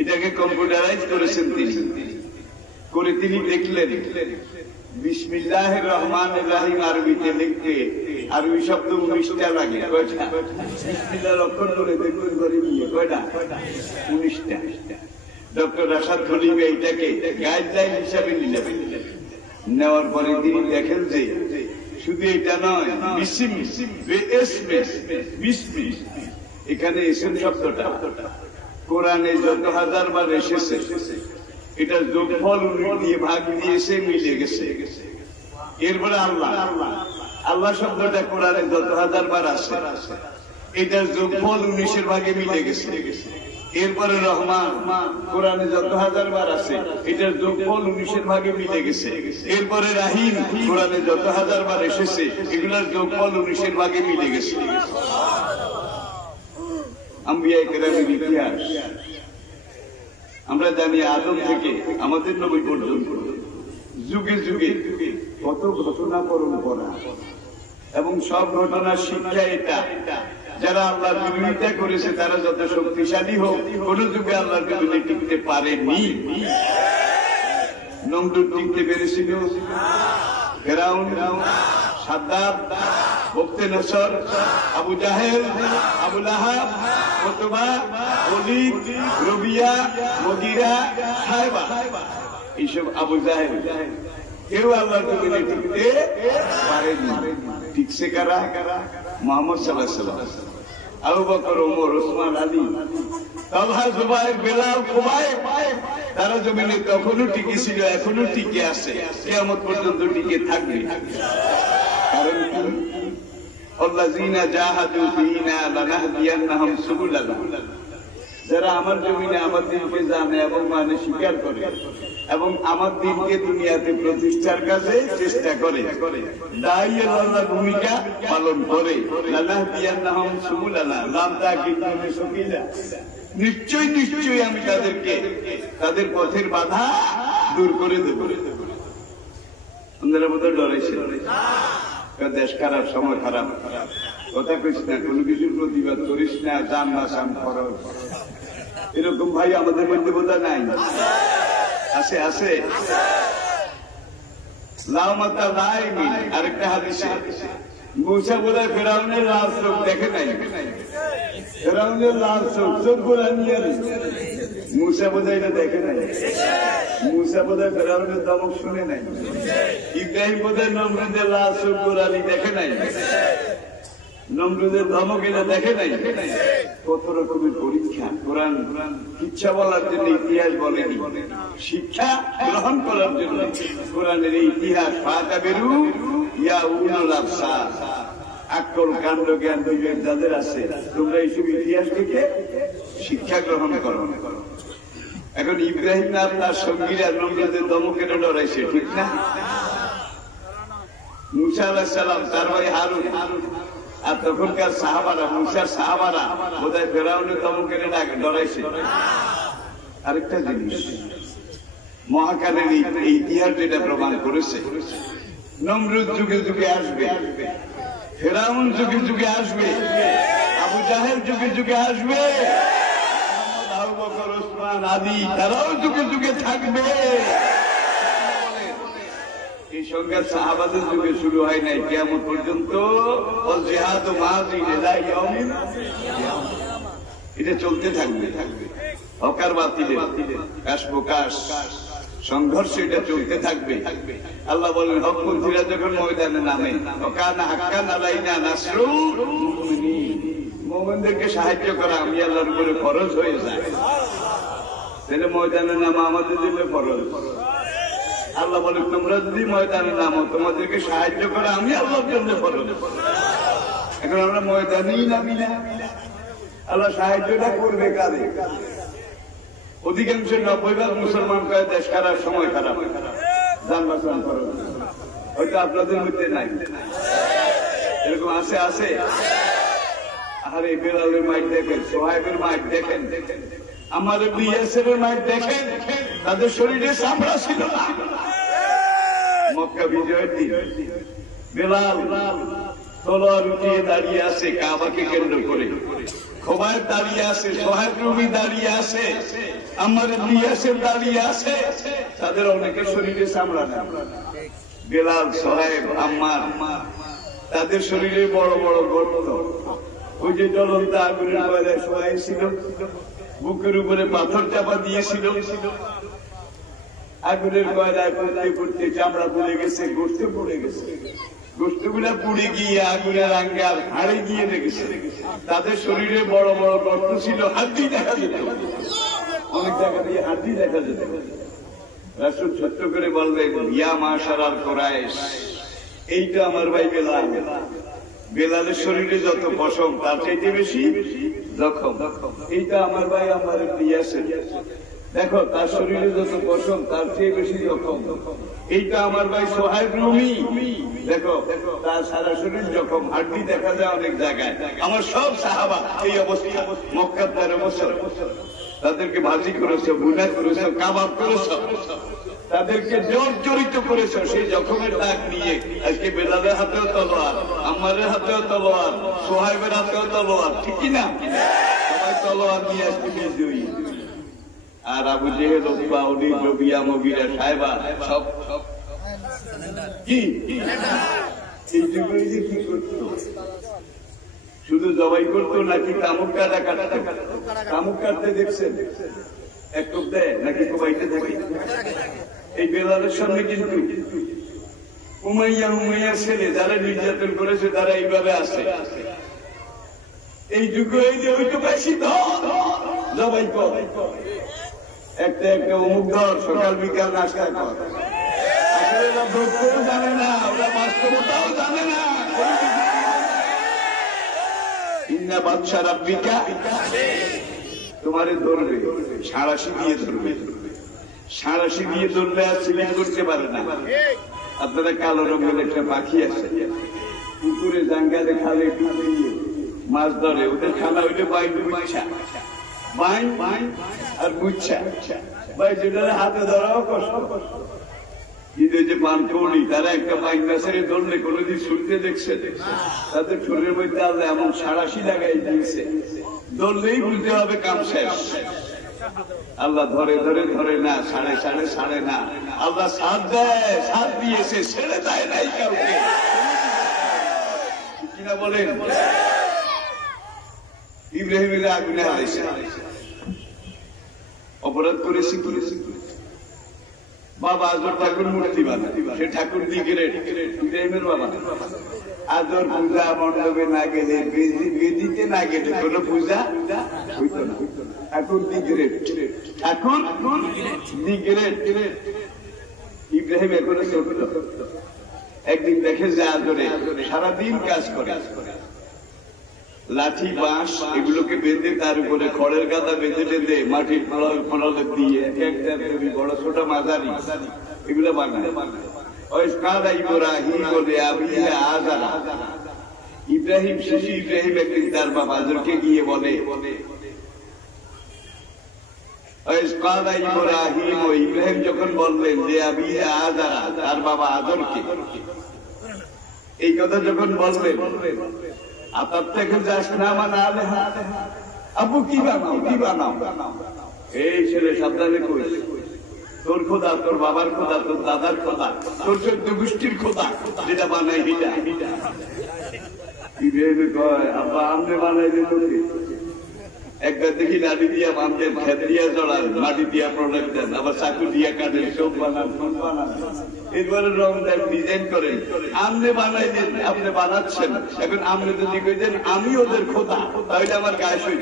এটাকে কম্পিউটারাইজ করেছেন তিনি। করে তিনি দেখলেন বিসমিল্লাহির রহমানির রহিম আরবিতে লিখতে আরবি শব্দ 19টা লাগে। কয়টা? বিসমিল্লাহর অক্ষর ধরে দেখুন করে নিয়ে কয়টা? 19টা। ডক্টর রাশাদ খলিফা এইটাকে গাইডলাইন হিসাবে নিলেন। নেওয়ার পরে তিনি দেখেন যে শুধু এটা নয়, এখানে এসেন শব্দটা কোরআনে যত হাজার বার এসেছে এটা যোগফল দিয়ে ভাগ দিয়েছে, মিলে গেছে। এরপরে আল্লাহ, আল্লাহ শব্দটা কোরআনে যত হাজার বার আসে এটার যোগফল 19 ভাগে মিলে গেছে। এরপরে রহমান কোরআনে যত হাজার বার আছে এটার যোগফল 19 ভাগে মিলে গেছে। এরপরে রাহিম কোরআনে যত হাজার বার এসেছে এগুলোর যোগফল 19 ভাগে মিলে গেছে। আম্বিয়া কেরামের ইতিহাস আমরা জানি আদম থেকে আমাদের নবী পর্যন্ত যুগে যুগে কত ঘটনা পরম্পরা, এবং সব ঘটনার শিক্ষা এটা, যারা আল্লাহর বিরোধিতা করেছে তারা যত শক্তিশালী হোক কোন যুগে আল্লাহর বিরুদ্ধে টিকতে পারেনি। নমরুদ টিকতে পেরেছিল, ফেরাউন, সাদ্দাত, বখতে নসর, আবু জাহেল, আবু লাহাব, উতবা, ওলীদ, রবিয়া, মুগীরা, সায়বা, এইসব আবু জাহেল কেউ আল্লাহর বিরুদ্ধে টিকতে পারেনি। টিকছে কারা? মুহাম্মদ সাল্লাল্লাহু আলাইহি ওয়াসাল্লাম, আবু বকর, ওমর, ওসমান, আলী, তালহা, জুবায়ের, বেলাল, খুবাইব, তারা জমিনে তখনও টিকে ছিল, এখনো টিকে আছে, কিয়ামত পর্যন্ত টিকে থাকবে। কারণ আল্লাযীনা জাহাদু ফীনা লানাহদিয়ান্নাহুম সুবুলানা, যারা আমার জমিনে আমার দিনকে জানে এবং মানে স্বীকার করে এবং আমার দিনকে দুনিয়াতে প্রতিষ্ঠার কাজে চেষ্টা করে, দাইয়ে আল্লাহর ভূমিকা পালন করে, লানাহদিয়ান্নাহুম সুবুলানা, লাম তাকিদ মিন সুবিলা, নিশ্চয় নিশ্চয়ই আমি তাদেরকে তাদের পথের বাধা দূর করে দেব। আপনারা বোধহয় ডরাইছেন, দেশ খারাপ, সময় খারাপ, কথা কইস না, কোনো কিছুর প্রতিবাদ করিস না, জান না সাম খরচ, এরকম ভাই আমাদের মধ্যে বোধহয় নাই। আছে আছে লাউমাতা লাইমিন। আরেকটা হাদিসে মুসা বোধহয় ফেরাউনের লাল চোখ দেখে নাই, ফেরাউনের লাল চোখ, চোখ গোলা নিয়ে মুসা বোধহয় এটা দেখে নাই, মুসা বোধহয় ফেরাউনের ধমক শুনে নাই, ইব্রাহিম বোধহয় নমরুদের লাল চোখ গোলালি দেখে নাই, নমরুদের ধমক এটা দেখে নাই। কত রকমের পরীক্ষা। কোরআন ইচ্ছা বলার জন্য ইতিহাস বলেনি, শিক্ষা গ্রহণ করার জন্য কোরআনের এই ইতিহাস। ফাতাবিরু ইয়া উলুল আবসার, আকল কাণ্ড জ্ঞান বিবেক যাদের আছে তোমরা এইসব ইতিহাস থেকে শিক্ষা গ্রহণ করো। এখন ইব্রাহিম না তার সঙ্গীরা নমরুদের ধমকের ডরাইছে, ঠিক না? মুসা আলাইহিস সালাম, তার ভাই হারুন, আর তখনকার সাহাবারা, মুসার সাহাবারা বোধহয় ফেরাউনের ধমকের ডরাইছে। আরেকটা জিনিস মহাকালের এই ইতিহাস যেটা প্রমাণ করেছে, নমরুদ যুগে যুগে আসবে, ফেরাউন যুগে যুগে আসবে, আবু জাহেল যুগে যুগে আসবে, আবু বকর, ওসমান, আলী তারাও যুগে যুগে থাকবে। এই সংঘাত সাহাবাদের যুগে শুরু হয় নাই, কিয়ামত পর্যন্ত জিহাদ মাযিন ইলা ইয়াউমিন, এটা চলতে থাকবে। হকার বাতিলের কাশ প্রকাশ সংঘর্ষ এটা চলতে থাকবে। আল্লাহ বলেন হকপন্থীরা যখন ময়দানে নামে, ওয়াকানা হাক্কান আলাইনা নাসরুল মুমিনিন, মুমিনদেরকে সাহায্য করা আমি আল্লাহর উপরে ফরজ হয়ে যায়। তাহলে ময়দানে নামা আমাদের জন্য ফরজ। আল্লাহ বলে তোমরা যদি ময়দানে নামো তোমাদেরকে সাহায্য করা আমি আল্লাহর জন্য ফরজ। এখন আমরা ময়দানেই নামি না, আল্লাহ সাহায্যটা করবে কারে? অধিকাংশ 90% মুসলমান কয় দেশ খারাপ, সময় খারাপ, যান বাঁচান ফরজ। হয়তো আপনাদের মধ্যে নাই, এরকম আছে আছে। আরে বেলালের মাইক দেখেন, সোহাইবের মাইক দেখেন, আমার ইয়াসিরের মাইক দেখেন, তাদের শরীরে চামড়া ছিল না। মক্কা বিজয়ের দিন বেলাল তলোয়ার উঠিয়ে দাঁড়িয়ে আছে কাবাকে কেন্দ্র করে, খোবাইব দাঁড়িয়ে আছে, সোহাইব রুমি দাঁড়িয়ে আছে, আমার ইয়াসির দাঁড়িয়ে আছে, তাদের অনেকের শরীরে চামড়া না। বেলাল, সোহাইব, আম্মার তাদের শরীরে বড় বড় গর্ত, ওই যে জ্বলন্ত আগুনের ময়দায় শোয়াই ছিল, বুকের উপরে পাথর চাপা দিয়েছিল। আগুনের কয়লায় পড়তে পড়তে চামড়া পড়ে গেছে, গোস্ত পড়ে গেছে, গোস্তগুলা পুড়ে গিয়ে আগুনের আঙ্গার হাড়ে গিয়ে রেখেছে। তাদের শরীরে বড় বড় গর্ত ছিল, হাড্ডি দেখা যেত, অনেক জায়গা দিয়ে হাড্ডি দেখা যেত। রাসূল ছোট্ট করে বললেন, ইয়া মাশারাল কুরাইশ, এইটা আমার ভাই বেলাল। বেলালের শরীরে যত পশম তার চাইতে বেশি জখম। এইটা আমার ভাই আমার ইয়াসির, দেখো তার শরীরে যত পশম তার চেয়ে বেশি জখম। এইটা আমার ভাই সোহাইব রুমি, দেখো তার সারা শরীর জখম, হাড্ডি দেখা যায় অনেক জায়গায়। আমার সব সাহাবা এই অবস্থা। মক্কার 13 বছর তাদেরকে ভাজি করেছ, বুনা করেছ, কাবাব করেছ, তাদেরকে জর্জরিত করেছ। সেই জখমের দাগ নিয়ে আজকে বেলালের হাতেও তলোয়ার, আম্মারের হাতেও তলোয়ার, সোহাইবের হাতেও তলোয়ার, ঠিক কিনা? সবাই তলোয়ার নিয়ে আজকে বিজয়ী। আর আবু জেহেল, উতবা, উলিদ, রবিয়া, মুগিরা, সাহেবা সব কি এই যুগে যে কি করতো? শুধু জবাই করতো নাকি কামুক কাটা কাটতো? কামুক কাটতে দেখছেন এক কোপ দেয় নাকি কোবাইতে থাকে? এই বেলালের সামনে কিন্তু উমাইয়ার ছেলে যারা নির্যাতন করেছে তারা এইভাবে আসে। এই যুগে এই যে ওই তো বেশি জবাই কর, একটা একটা অমুক ধর, সকাল বিকাল নাস্তা কর। আসলে ওরা ভোগ জানে না, ওরা বাস্তবতাও জানে না। ইন্না বাদশা রাব্বিকা, তোমারে ধরবে, সাঁড়াশি দিয়ে ধরবে, সাঁড়াশি দিয়ে ধরলে আর সিলিং করতে পারে না। আপনারা কালো রঙের একটা পাখি আছে, পুকুরে জাঙ্গালে খালে ডুবিয়ে মাছ ধরে, ওদের খানা ওইটা বাইন বুচ্ছা, বাইন আর বুচ্ছা। ভাই যেটা হাতে ধরাও কষ্ট। কিন্তু যে পানকৌড়ি তারা একটা বাইক ছেড়ে ধরলে কোনোদিন শুনতে দেখছে? তাদের শরীরের মধ্যে আল্লাহ এমন সাঁড়াশি লাগাই দিয়েছে, ধরলেই বুঝতে হবে কাম শেষ। আল্লাহ ধরে ধরে ধরে না, সাড়ে সাড়ে সাড়ে না, আল্লাহ সাথ দেয়, সাথ দিয়েছে, ছেড়ে দেয় নাই কাউকে, কিনা বলেন? ইব্রাহিমের আগুনে হারাইছে, অপরাধ করেছি করেছি। বাবা আজর ঠাকুর মূর্তি বানায়, সে ঠাকুর দিকে ইব্রাহিমের বাবা। আজর পূজা মণ্ডপে না গেলে, বেদিতে না গেলে কোন পূজা হইত না। ঠাকুর দিগ্রেট, ঠাকুর দিগ্রেট। ইব্রাহিম এখন ছোট, একদিন দেখে যে আজরে সারাদিন কাজ করে, লাঠি বাঁশ এগুলোকে বেঁধে তার উপরে খড়ের গাদা বেঁধে বেঁধে মাটির ফলক দিয়ে এক একটা বড় ছোট মাঝারি এগুলো বানায়। ইব্রাহিম শিশু ইব্রাহিম একদিন তার বাবা আজরকে গিয়ে বলে, ইব্রাহিম যখন বললেন যে আবি আজারা, তার বাবা আজরকে এই কথা যখন বললেন, আপনার থেকে যাস না মানে আবু কি বানাও, কি বানাও? এই ছেলে সাবধানে করিস, তোর খোদা, তোর বাবার খোদা, তোর দাদার খোদা, তোর 14 গোষ্ঠীর খোদা যেটা বানাই হিটা। ইব্রাহিম কয়, আব্বা আমনে বানাই দিত। একবার দেখি লাঠি দিয়া বাঁধেন, খেত দিয়া জড়ান, মাটি দিয়া প্রোডাক্ট দেন, আবার চাকু দিয়া কাটেন, সব বানান, ফোন বানান, এরপরে রং দেন, ডিজাইন করেন। আমনে বানাই দেন, আপনি বানাচ্ছেন। এখন আমনে যদি কইতেন আমি ওদের খোদা, তাহলে আমার গায়ে সই,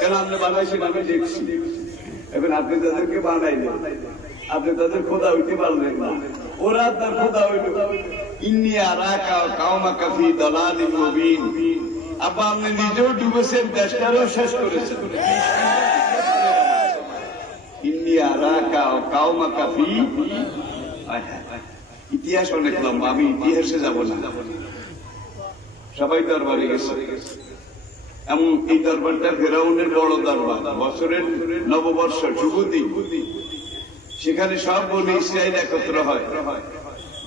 কেন আপনি বানাইছেন আমি দেখছি। এখন আপনি তাদেরকে বানাই দেন, আপনি তাদের খোদা হইতে পারলেন না, ওরা তার খোদা হইল। ইন্নী আরাকা কাওমাকা ফি দালালিন মুবিন। আব্বা আপনি নিজেও ডুবেছেন, দেশটারও শেষ করেছেন। ইন্নী আরাকা কাওমাকা ফি, ইতিহাস অনেক লম্বা, আমি ইতিহাসে যাব না। সবাই দরবারে গেছে, এমন এই দরবারটা ফেরাউনের বড় দরবার, বছরের নববর্ষ শুভ দিন। সেখানে সব বনে ইসরায়েল একত্র হয়,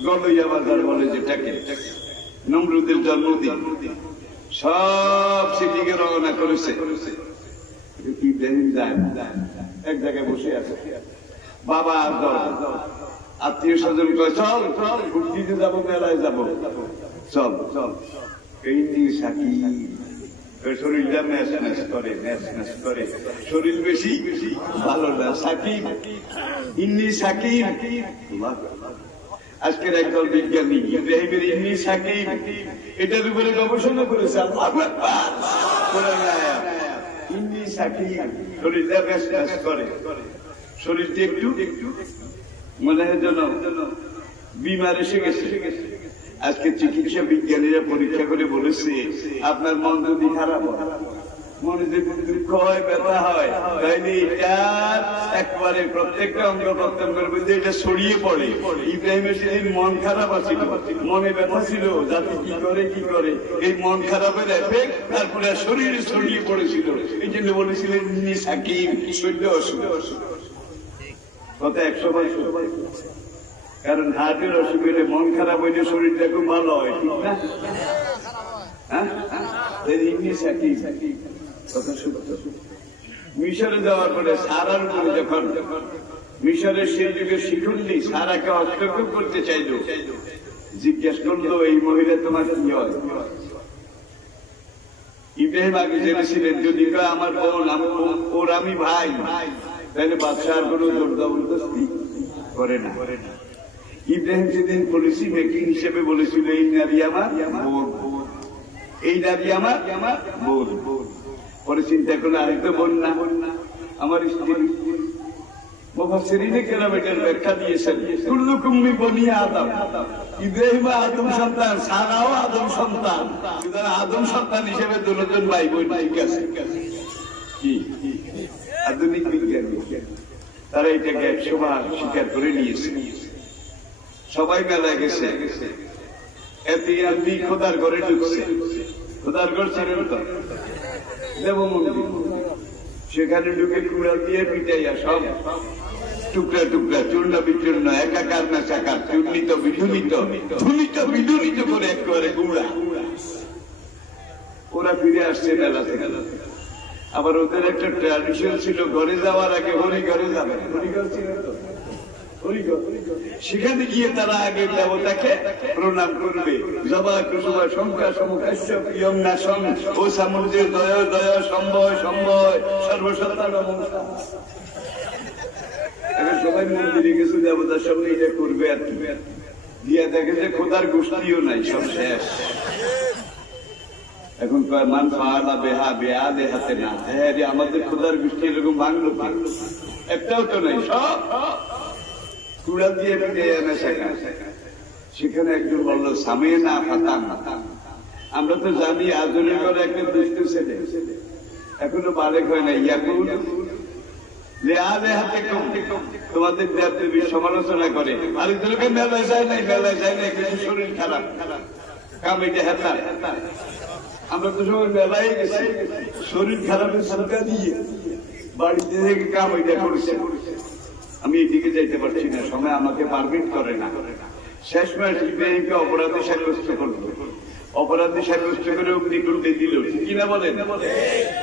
গলইয়া বাজার বলে যেটাকে, নমরুদের জন্মদিন। সব সেদিকে রওনা করেছে। ইব্রাহিম যায়, এক জায়গায় বসে আছে। বাবা আত্মীয় স্বজন কয়, চল চল ঘুরতে যাবো, মেলায় যাবো, চল চল। এই নিয়ে সাকি শরীরটা ম্যাচ ম্যাচ করে, ম্যাচ ম্যাচ করে, শরীর বেশি ভালো না। সাকিব, ইন্নি সাকিব। আজকের একদল বিজ্ঞানী ইব্রাহিমের ইন্নি সাকিব এটার উপরে গবেষণা করেছে। ইন্নি সাকিব, শরীরটা ম্যাচ ম্যাচ করে, শরীরটা একটু মনে হয় যেন বিমার এসে গেছে। আজকে চিকিৎসা বিজ্ঞানীরা পরীক্ষা করে বলেছে আপনার মন যদি খারাপ হয়, মনে যদি দুঃখ হয়, ব্যথা হয়, তাইলে এটার একবারে প্রত্যেকটা অঙ্গ প্রত্যঙ্গের মধ্যে এটা ছড়িয়ে পড়ে। ইব্রাহিমের সেদিন মন খারাপ আছিল, মনে ব্যথা ছিল, যাতে কি করে এই মন খারাপের এফেক্ট তারপরে শরীরে ছড়িয়ে পড়েছিল। এই জন্য বলেছিলেন সাকিব, সৈন্য অসুখ। কত 100 কারণ হার্টের অসুখ হলে মন খারাপ হইলে শরীরটা খুব ভালো হয়, ঠিক না? মিশরে যাওয়ার পরে সারার উপরে যখন মিশরের সেই যুগের শিখুল্লি সারাকে হস্তক্ষেপ করতে চাইল, জিজ্ঞেস করলো এই মহিলা তোমার কি হয়? ইব্রাহিম আগে জেনেছিলেন যদি আমার বোন, ওর আমি ভাই, তাহলে বাদশার কোনো জবরদস্তি করে না। ইব্রাহিম সেদিন পলিসি মেকিং হিসেবে বলেছিল এই নারী আমার বোন, এই নারী আমার বোন। পরে চিন্তা করলে আরেকটা বোন না আমার স্ত্রী। মুফাসসিরিনে কেরাম এটার ব্যাখ্যা দিয়েছেন, কুল্লুকুম মিন বনি আদম। ইব্রাহিম আদম সন্তান, সারাও আদম সন্তান, সুতরাং আদম সন্তান হিসেবে দুজন ভাই বোন। ঠিক আছে, কি আধুনিক বিজ্ঞান তারা এটাকে 100 বার স্বীকার করে নিয়েছে। সবাই মেলায় গেছে, এতে আমি খোদার ঘরে ঢুকছে। খোদার ঘর ছিলেন তো দেব মন্দির, সেখানে ঢুকে কুড়াল দিয়ে পিটাইয়া সব টুকরা টুকরা, চূর্ণ বিচূর্ণ, একাকার না সাকার, চূর্ণিত বিধুনিত, ধুনিত বিধুনিত করে একেবারে গুড়া। ওরা ফিরে আসছে মেলা থেকে। আবার ওদের একটা ট্র্যাডিশন ছিল, ঘরে যাওয়ার আগে হরিঘরে যাবে। হরিঘর ছিল তো, সেখানে গিয়ে তারা আগে দেবতাকে প্রণাম করবে। জবা কুসুমা শঙ্কা সমকাশ্য প্রিয়ম নাশম ও সামুদ্রের দয় দয় সম্ভয় সম্ভয় সর্বসত্তা নমস্কার। এখন সবাই মন্দিরে গেছে দেবতার সামনে এটা করবে আর কি, দিয়ে দেখে যে খোদার গোষ্ঠীও নাই, সব শেষ। এখন কয় মান পালা বেহা বেহা দেহাতে না, হ্যাঁ রে আমাদের খোদার গোষ্ঠী এরকম ভাঙলো, একটাও তো নাই, সব কুড়া দিয়ে এনে সেখানে একজন বললো সামিয়ে না পাতাম। আমরা তো জানি আজনের ঘরে একটা দুষ্ট ছেলে এখনো বালেক হয় না, ইয়াকুল তোমাদের দেবদেবীর সমালোচনা করে, আরেকজনকে মেলায় যায় নাই, মেলায় যায় নাই, কিন্তু শরীর খারাপ, কামিটা হেতা। আমরা তো সবাই মেলায় গেছি, শরীর খারাপের সরকার দিয়ে বাড়িতে থেকে কামিটা করছে। আমি এদিকে যাইতে পারছি না, সময় আমাকে পারমিট করে না। শেষ মাস ইব্রাহিমকে অপরাধী সাব্যস্ত করলো, অপরাধী সাব্যস্ত করে অগ্নিকুণ্ডে দিল, কিনা বলেন?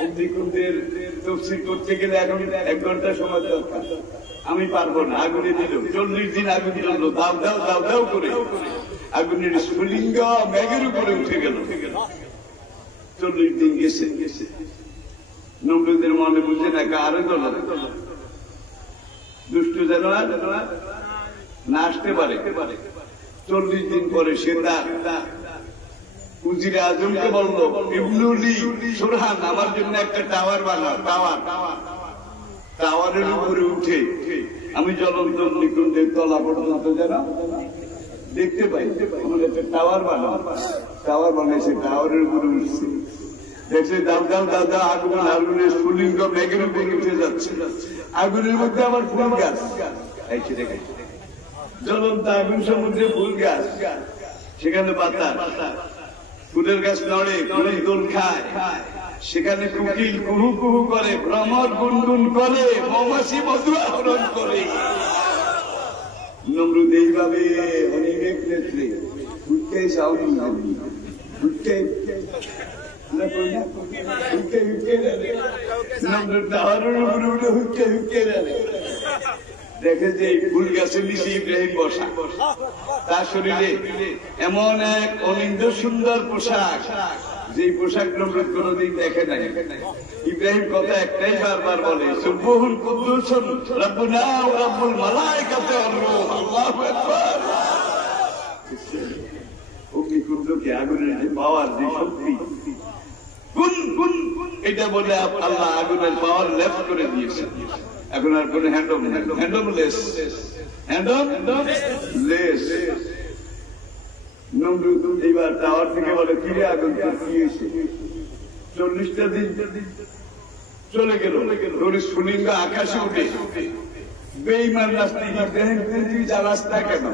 অগ্নিকুণ্ডের তফসিল করতে গেলে এখন 1 ঘন্টা সময় দরকার, আমি পারবো না। আগুনে দিল, 40 দিন আগুন জ্বললো, দাও দাও দাও দাও করে আগুনের স্ফুলিঙ্গ মেঘের উপরে উঠে গেল। 40 দিন গেছে, নমরুদের মনে বুঝে না আরো দল দুষ্ট যেন না আসতে পারে। 40 দিন পরে সে তার উজিরে আজমকে বললো, ইবনুলি সুরহান আমার জন্য একটা টাওয়ার বানাও। টাওয়ারের উপরে উঠে আমি জ্বলন্ত অগ্নিকুণ্ডের তলা পর্যন্ত যেন দেখতে পাই, একটা টাওয়ার বানাও। টাওয়ার বানাইছে, টাওয়ারের উপরে উঠছে, দেখছে দাও দাও দাও দাও আগুন, আগুনের স্ফুলিঙ্গ মেঘের উপরে উঠে যাচ্ছে। আগুনের মধ্যে আবার ফুল গাছ, জ্বলন্ত আগুন সমুদ্রে ফুল গাছ, সেখানে পাতা, ফুলের গাছ নড়ে, ফুলের দোল খায়, সেখানে কুকিল কুহু কুহু করে, ভ্রমর গুনগুন করে, মৌমাছি মধু আহরণ করে। নমরুদ এইভাবে অনেক নেত্রে উঠতে সাউন্ড উঠতে দেখে যে ফুল গাছের নিচে ইব্রাহিম বসা, তার শরীরে এমন এক অনিন্দ সুন্দর পোশাক, যে পোশাক নমরুদ কোনদিন দেখে নাই। ইব্রাহিম কথা একটাই বারবার বলে, সুবহুন কুদ্দুসুন রাব্বুনা ওয়া রাব্বুল মালায়েকাতি ওয়ার রূহ, আল্লাহু আকবার। অগ্নিকুণ্ডকে আগুনের যে পাওয়ার, যে শক্তি, গুন গুন এটা বলে আল্লাহ আগুনের পাওয়ার লেফট করে দিয়েছে। এখন আর কোন হ্যান্ডমলেস নমরুদ এইবার টাওয়ার থেকে বলে, কিরে আগুন কি হয়েছে? 40টা দিন চলে গেল, স্ফুলিঙ্গ আকাশে উঠে। বেঈমান নাস্তিক ইব্রাহিম, তুই জ্বালাস না কেন?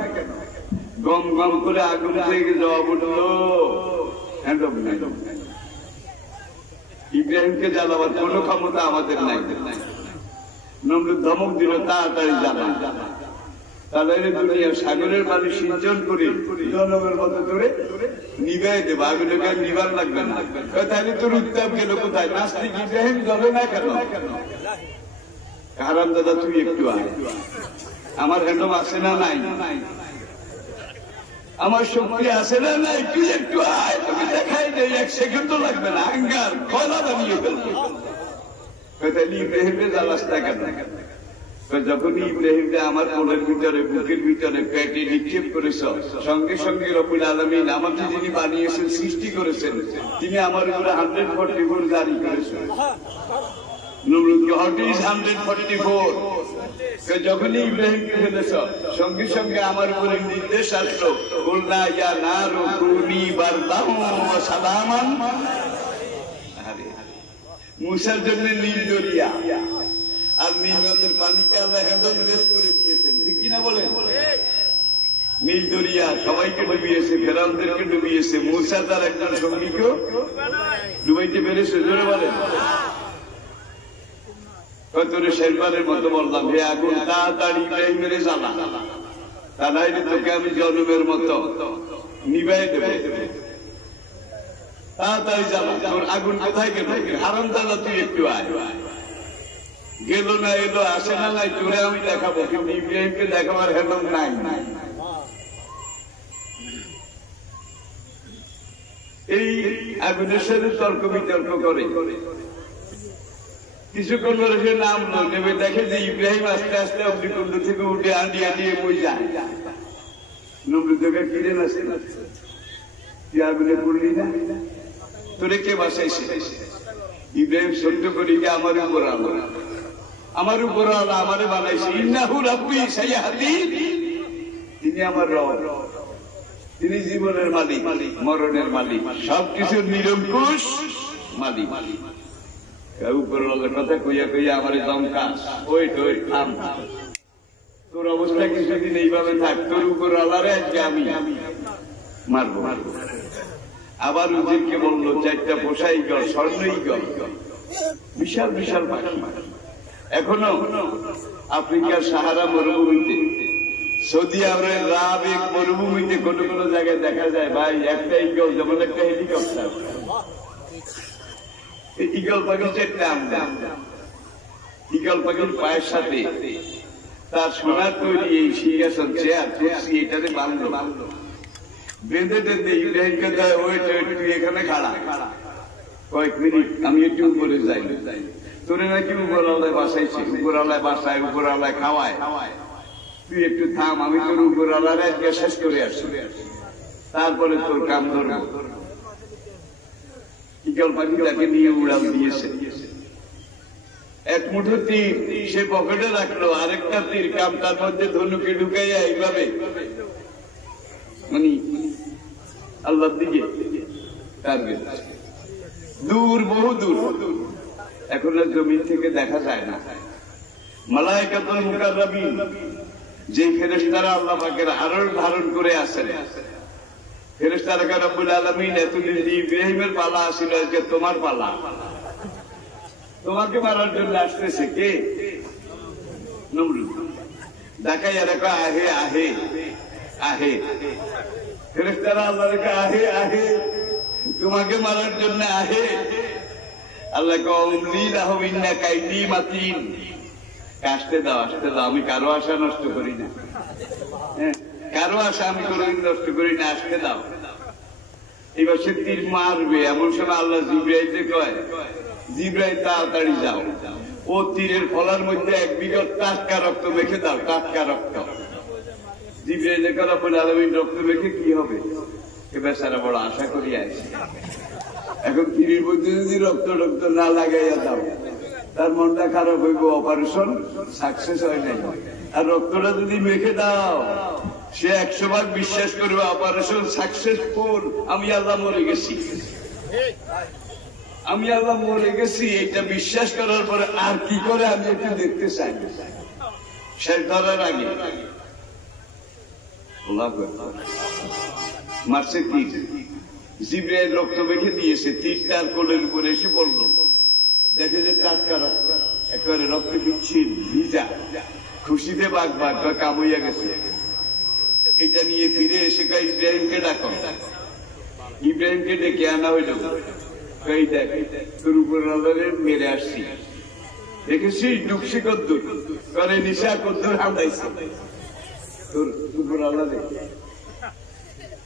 গম গম করে আগুন থেকে জবাব উঠলো, হ্যান্ডম নাই। ইব্রাহিমকে জ্বালাবার কোন ক্ষমতা আমাদের নাই। নমরুদ ধমক দিল, তাড়াতাড়ি জ্বালা, তাদের দুনিয়ার সাগরের পানি সিঞ্চন করে জনমের মতো ধরে নিভাই দেবো, আগুনকে নিবার লাগবে না। তাহলে তোর উত্তাপ গেল কোথায়? নাস্তিক ইব্রাহিম জ্বলে না কেন? হারাম দাদা তুই একটু আয়, আমার হ্যান্ডম আছে না নাই? আমার শক্তি আছে না নাই? তুই একটু আয়, তোকে দেখাই দেয়, 1 সেকেন্ডও লাগবে না, আঙ্গার কয়লা বানিয়ে ফেলবে। তাহলে ইব্রাহিমকে জ্বালাস না কেন? যখনই ইব্রাহিমকে আমার কোলের ভিতরে, বুকের ভিতরে, পেটে নিক্ষেপ করেছ, সঙ্গে সঙ্গে রব্বুল আলামিন আমাকে যিনি বানিয়েছেন, সৃষ্টি করেছেন, তিনি আমার উপরে 144 জারি করেছেন। নমরুদকে হট ইজ 144। যখনই ইব্রাহিমকে ফেলেছ, সঙ্গে সঙ্গে আমার উপরে নির্দেশ আসলো, কুলনা ইয়া নারু কুনি বারদান ওয়া সালামান। মুসার জন্য নীল দরিয়া, আর নীল নদের পানিকে আল্লাহ হ্যান্ডম রেস করে দিয়েছেন, ঠিক কিনা বলেন? নীল দরিয়া সবাইকে ডুবিয়েছে, ফেরাউনদেরকে ডুবিয়েছে, মুসা তার একজন সঙ্গীকেও ডুবাইতে পেরেছে। জোরে বলেন। কতরে শেরবারের মতো বললাম, হে আগুন তাড়াতাড়ি ইব্রাহিমের জ্বালা, তা নাইলে তোকে আমি জনমের মতো নিভাই দেবো। তাড়াতাড়ি জ্বালা, তোর আগুন কোথায় গেল? হারাম জ্বালা, তুই একটু আয়। গেল না, এলো, আসে না নাই, তোরে আমি দেখাবো, কিন্তু ইব্রাহিমকে দেখাবার হেলম নাই। এই আগুনের সাথে তর্ক বিতর্ক করে কিছুক্ষণ ধরে সে নামলো, নেমে দেখে যে ইব্রাহিম আস্তে আস্তে অগ্নিকুণ্ড থেকে উঠে আন্ডিয়ে আন্ডিয়ে বই যায়। নমরুদ তোকে কিনে নাচতে, তুই আগুনে পড়লি না, তোরে কে বাসাইছে? ইব্রাহিম সত্য করি আমার উপর আলো, আমার উপর আলো আমারে বানাইছে। ইন্নাহু রাব্বি সাইয়াহদিন, তিনি আমার রব, তিনি জীবনের মালিক, মরণের মালিক, সবকিছুর নিরঙ্কুশ মালিক। উপরওয়ালার কথা কইয়া কইয়া আমারে দমকাস, ওই থাম, তোর অবস্থা কিছুদিন এইভাবে থাক, তোর উপরওয়ালারে আজকে আমি মারবো। আবার উজিরকে বললো, 4টা পোষা ঈগল, স্বর্ণ ঈগল, বিশাল বিশাল পাখি। এখনো আফ্রিকার সাহারা মরুভূমিতে, সৌদি আরবের রাবিক মরুভূমিতে কোন কোন জায়গায় দেখা যায় ভাই, একটা ঈগল যেমন একটা হেলিকপ্টার। ঈগল পাখির 4টা আম, ঈগল পাখির পায়ের সাথে তার সোনার তৈরি এই সিংহাসন, চেয়ার, কুরসি, এটাতে বাঁধলো, বেঁধে বেঁধে ইব্রাহিমকে দেয়, ওই তুই এখানে খাড়া, কয়েক মিনিট আমি একটু উপরে যাই। তোরে নাকি উপরওয়ালায় বাসাইছি, উপরওয়ালায় বাসায়, উপরওয়ালায় খাওয়ায়, তুই একটু থাম, আমি তোর উপরওয়ালারে আজকে শেষ করে আসি, তারপরে তোর কাম ধরবো। ঈগল পাখি তাকে নিয়ে উড়াল দিয়েছে। এক মুঠো তীর সে পকেটে রাখলো, আরেকটা তীর কামটার মধ্যে ধনুকে ঢুকাইয়া এইভাবে মানে আল্লাহর দিকে টার্গেট, দূর, বহু দূর, এখন আর জমিন থেকে দেখা যায় না। মালায়েকাতুল মুকাররাবিন, যে ফেরেশতারা আল্লাহ পাকের আরশ ধারণ করে আছেন, ফেরেশতারা রব্বুল আলামিন এতদিন ইব্রাহিমের পালা আসিল, আজকে তোমার পালা, তোমাকে মারার জন্য আসতেছে কে? নমরুদ। দেখাইয়া রেখা, আহে আহে আহে, ফেরেশতারা আল্লাহ রেখা, আহে আহে, তোমাকে মারার জন্য আহে। আল্লাহ কওমলি লাহু ইন্না কাইদি মাতিন, আসতে দাও, আসতে দাও, আমি কারো আশা নষ্ট করি না, কারো আশা আমি কোনদিন নষ্ট করি না, আসতে দাও। এবার সে তীর মারবে, এমন সময় আল্লাহ জিব্রাইলকে কয়, জিব্রাইল তাড়াতাড়ি যাও, ও তীরের ফলার মধ্যে 1 বিঘা টাটকা রক্ত মেখে দাও, টাটকা রক্ত। জিব্রাইলের কয় রব্বুল আলামিন রক্ত মেখে কি হবে? এ বেচারা বড় আশা করি আছে, এখন তীরের মধ্যে যদি রক্ত না লাগাইয়া দাও তার মনটা খারাপ হইব, অপারেশন সাকসেস হয় নাই। আর রক্তটা যদি মেখে দাও সে 100 ভাগ বিশ্বাস করবে অপারেশন সাকসেসফুল, আমি আল্লাহ মরে গেছি, আমি আল্লাহ মরে গেছি। এটা বিশ্বাস করার পরে আর কি করে আমি একটু দেখতে চাই, শেষ ধরার আগে মারছে তীর, জিব্রাইল রক্ত মেখে দিয়েছে, তীরটার কোলের উপরে এসে পড়লো, দেখে যে টাটকা রক্ত, একেবারে রক্ত বিচ্ছিন্ন ভিজা, খুশিতে বাঘ বাঘ কাম হইয়া গেছে। এটা নিয়ে ফিরে এসে ইব্রাহিমকে ডাকো, ইব্রাহিমকে ডেকে আনা হইল, দেখ তোর উপর মেরে আসছি, দেখেছিস ঢুকছি কদ্দুর করে নিশা কদ্দুর হামলাইছে তোর উপর আল্লাহ দেখে।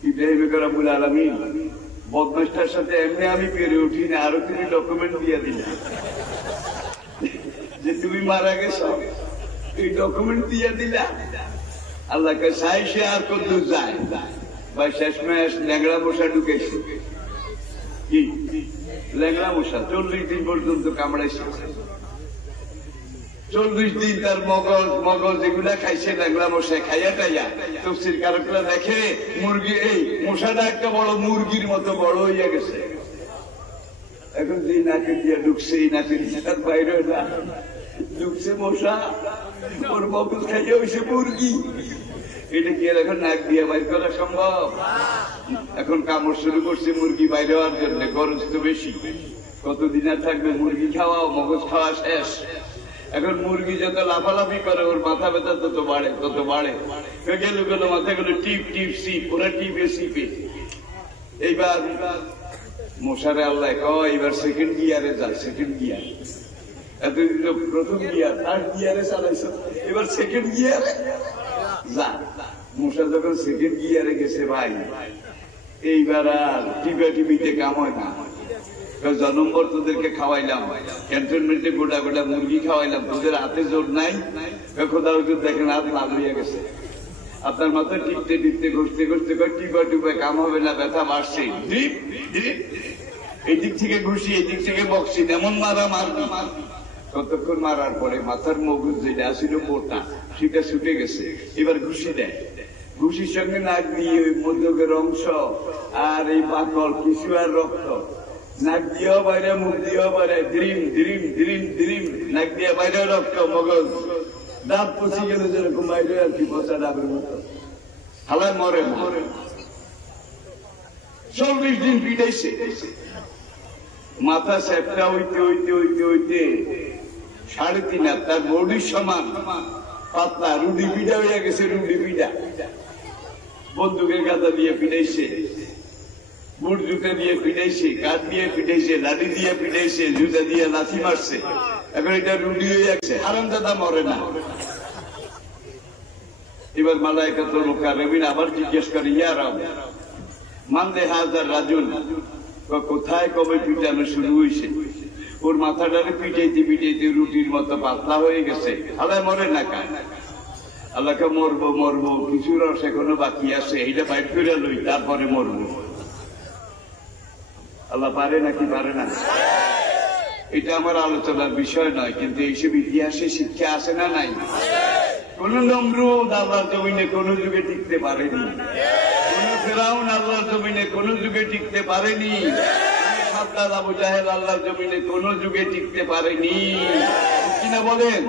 ইব্রাহিম রব্বুল আলামিন বদমাশটার সাথে এমনি আমি পেরে উঠি না, আরো তুমি ডকুমেন্ট দিয়ে দিলে যে তুমি মারা গেছো, এই ডকুমেন্ট দিয়ে দিলা। আল্লাহকে চাই সে আর কদ্দুর যায় ভাই, শেষমেশ ল্যাংড়া মশা ঢুকেছে। কি ল্যাংড়া মশা 40 দিন পর্যন্ত কামড়াইছে, 40 দিন তার মগজ এগুলা খাইছে ল্যাংড়া মশা, খাইয়া টাইয়া তফসির কারকরা দেখে মুরগি, এই মশাটা একটা বড় মুরগির মতো বড় হইয়া গেছে। এখন যে নাকে দিয়া ঢুকছে, এই নাকে তার বাইরে না ঢুকছে মশা, ওর মগজ খাইয়া হয়েছে মুরগি। এটা কি এখন নাক দিয়ে বাইর করা সম্ভব? এখন কামড় শুরু করছে মুরগি বাইরে হওয়ার জন্য, খরচ তো বেশি, কতদিন আর থাকবে মুরগি খাওয়া, মগজ খাওয়া শেষ। এখন মুরগি যত লাফালাফি করে ওর মাথা ব্যথা তত বাড়ে, তত বাড়ে, গেল মাথাগুলো টিপ টিপ সিপ, ওরা টিপে সিপে। এইবার মশারে আল্লাহ কয় এবার সেকেন্ড গিয়ারে যা, সেকেন্ড গিয়ার, এতদিন তো প্রথম গিয়ার, থার্ড গিয়ারে চালাইছ, এবার সেকেন্ড গিয়ারে যা। মশা যখন সেকেন্ড গিয়ারে গেছে ভাই, এইবার আর টিপা টিপিতে কাম হয় না। জনম্বর তোদেরকে খাওয়াইলাম, ক্যান্টনমেন্টে গোটা গোটা মুরগি খাওয়াইলাম, তোদের হাতে জোর নাই, খোদা হুজুর দেখেন হাত লাল হইয়া গেছে, আপনার মাথা টিপতে টিপতে ঘষতে ঘষতে টিপা টিপে কাম হবে না, ব্যথা বাড়ছে, এদিক থেকে ঘুষি এদিক থেকে বক্সি, এমন মারা মারবি। কতক্ষণ মারার পরে মাথার মগজ যেটা ছিল মোটা সেটা ছুটে গেছে, এবার ঘুষি দেয়, ঘুষির সঙ্গে নাক দিয়ে ওই মধ্যকের অংশ আর এই বাকল কিছু আর রক্ত, নাক দিয়েও বাইরে, মুখ দিয়েও বাইরে, দ্রিম দ্রিম দ্রিম দ্রিম, নাক দিয়ে বাইরে রক্ত, মগজ, দাঁত পচি গেল যেরকম বাইরে আর কি, পচা ডাবের মতো, হালায় মরে না। 40 দিন পিটাইছে, মাথা সেপটা হইতে হইতে হইতে হইতে 3.5 হাত, তার বডির সমান পাতলা, রুডি পিঠা হইয়া গেছে, রুডি পিঠা। বন্দুকের গাদা দিয়ে পিটাইছে, বুট জুতা দিয়ে পিটাইছে, কাঠ দিয়ে পিটাইছে, লাঠি দিয়ে পিটাইছে, জুতা দিয়ে লাথি মারছে, এখন এটা রুডি হয়ে যাচ্ছে, হারামজাদা মরে না। এবার মালায়েকাতুল মুকাররামিন আবার জিজ্ঞেস করে, ইয়া রব মান হাযার রাজুল, কোথায় কবে পিটানো শুরু হয়েছে? ওর মাথাটারে পিটাইতে পিটাইতে রুটির মতো পাতলা হয়ে গেছে, আল্লাহ মরে না কা? আল্লাহকে মরবো মরবো, কিছু রস এখনো বাকি আছে, এইটা বাইর করে লই, তারপরে মরবো। আল্লাহ পারে নাকি পারে না? এটা আমার আলোচনার বিষয় নয়, কিন্তু এইসব ইতিহাসে শিক্ষা আছে না নাই? কোন নমরুদ আল্লাহর জমিনে কোন যুগে টিকতে পারেনি, কোন ফেরাউন আল্লাহর জমিনে কোন যুগে টিকতে পারেনি, সাদ্দাত আবু জাহেল আল্লাহর জমিনে কোন যুগে টিকতে পারেনি, কিনা বলেন?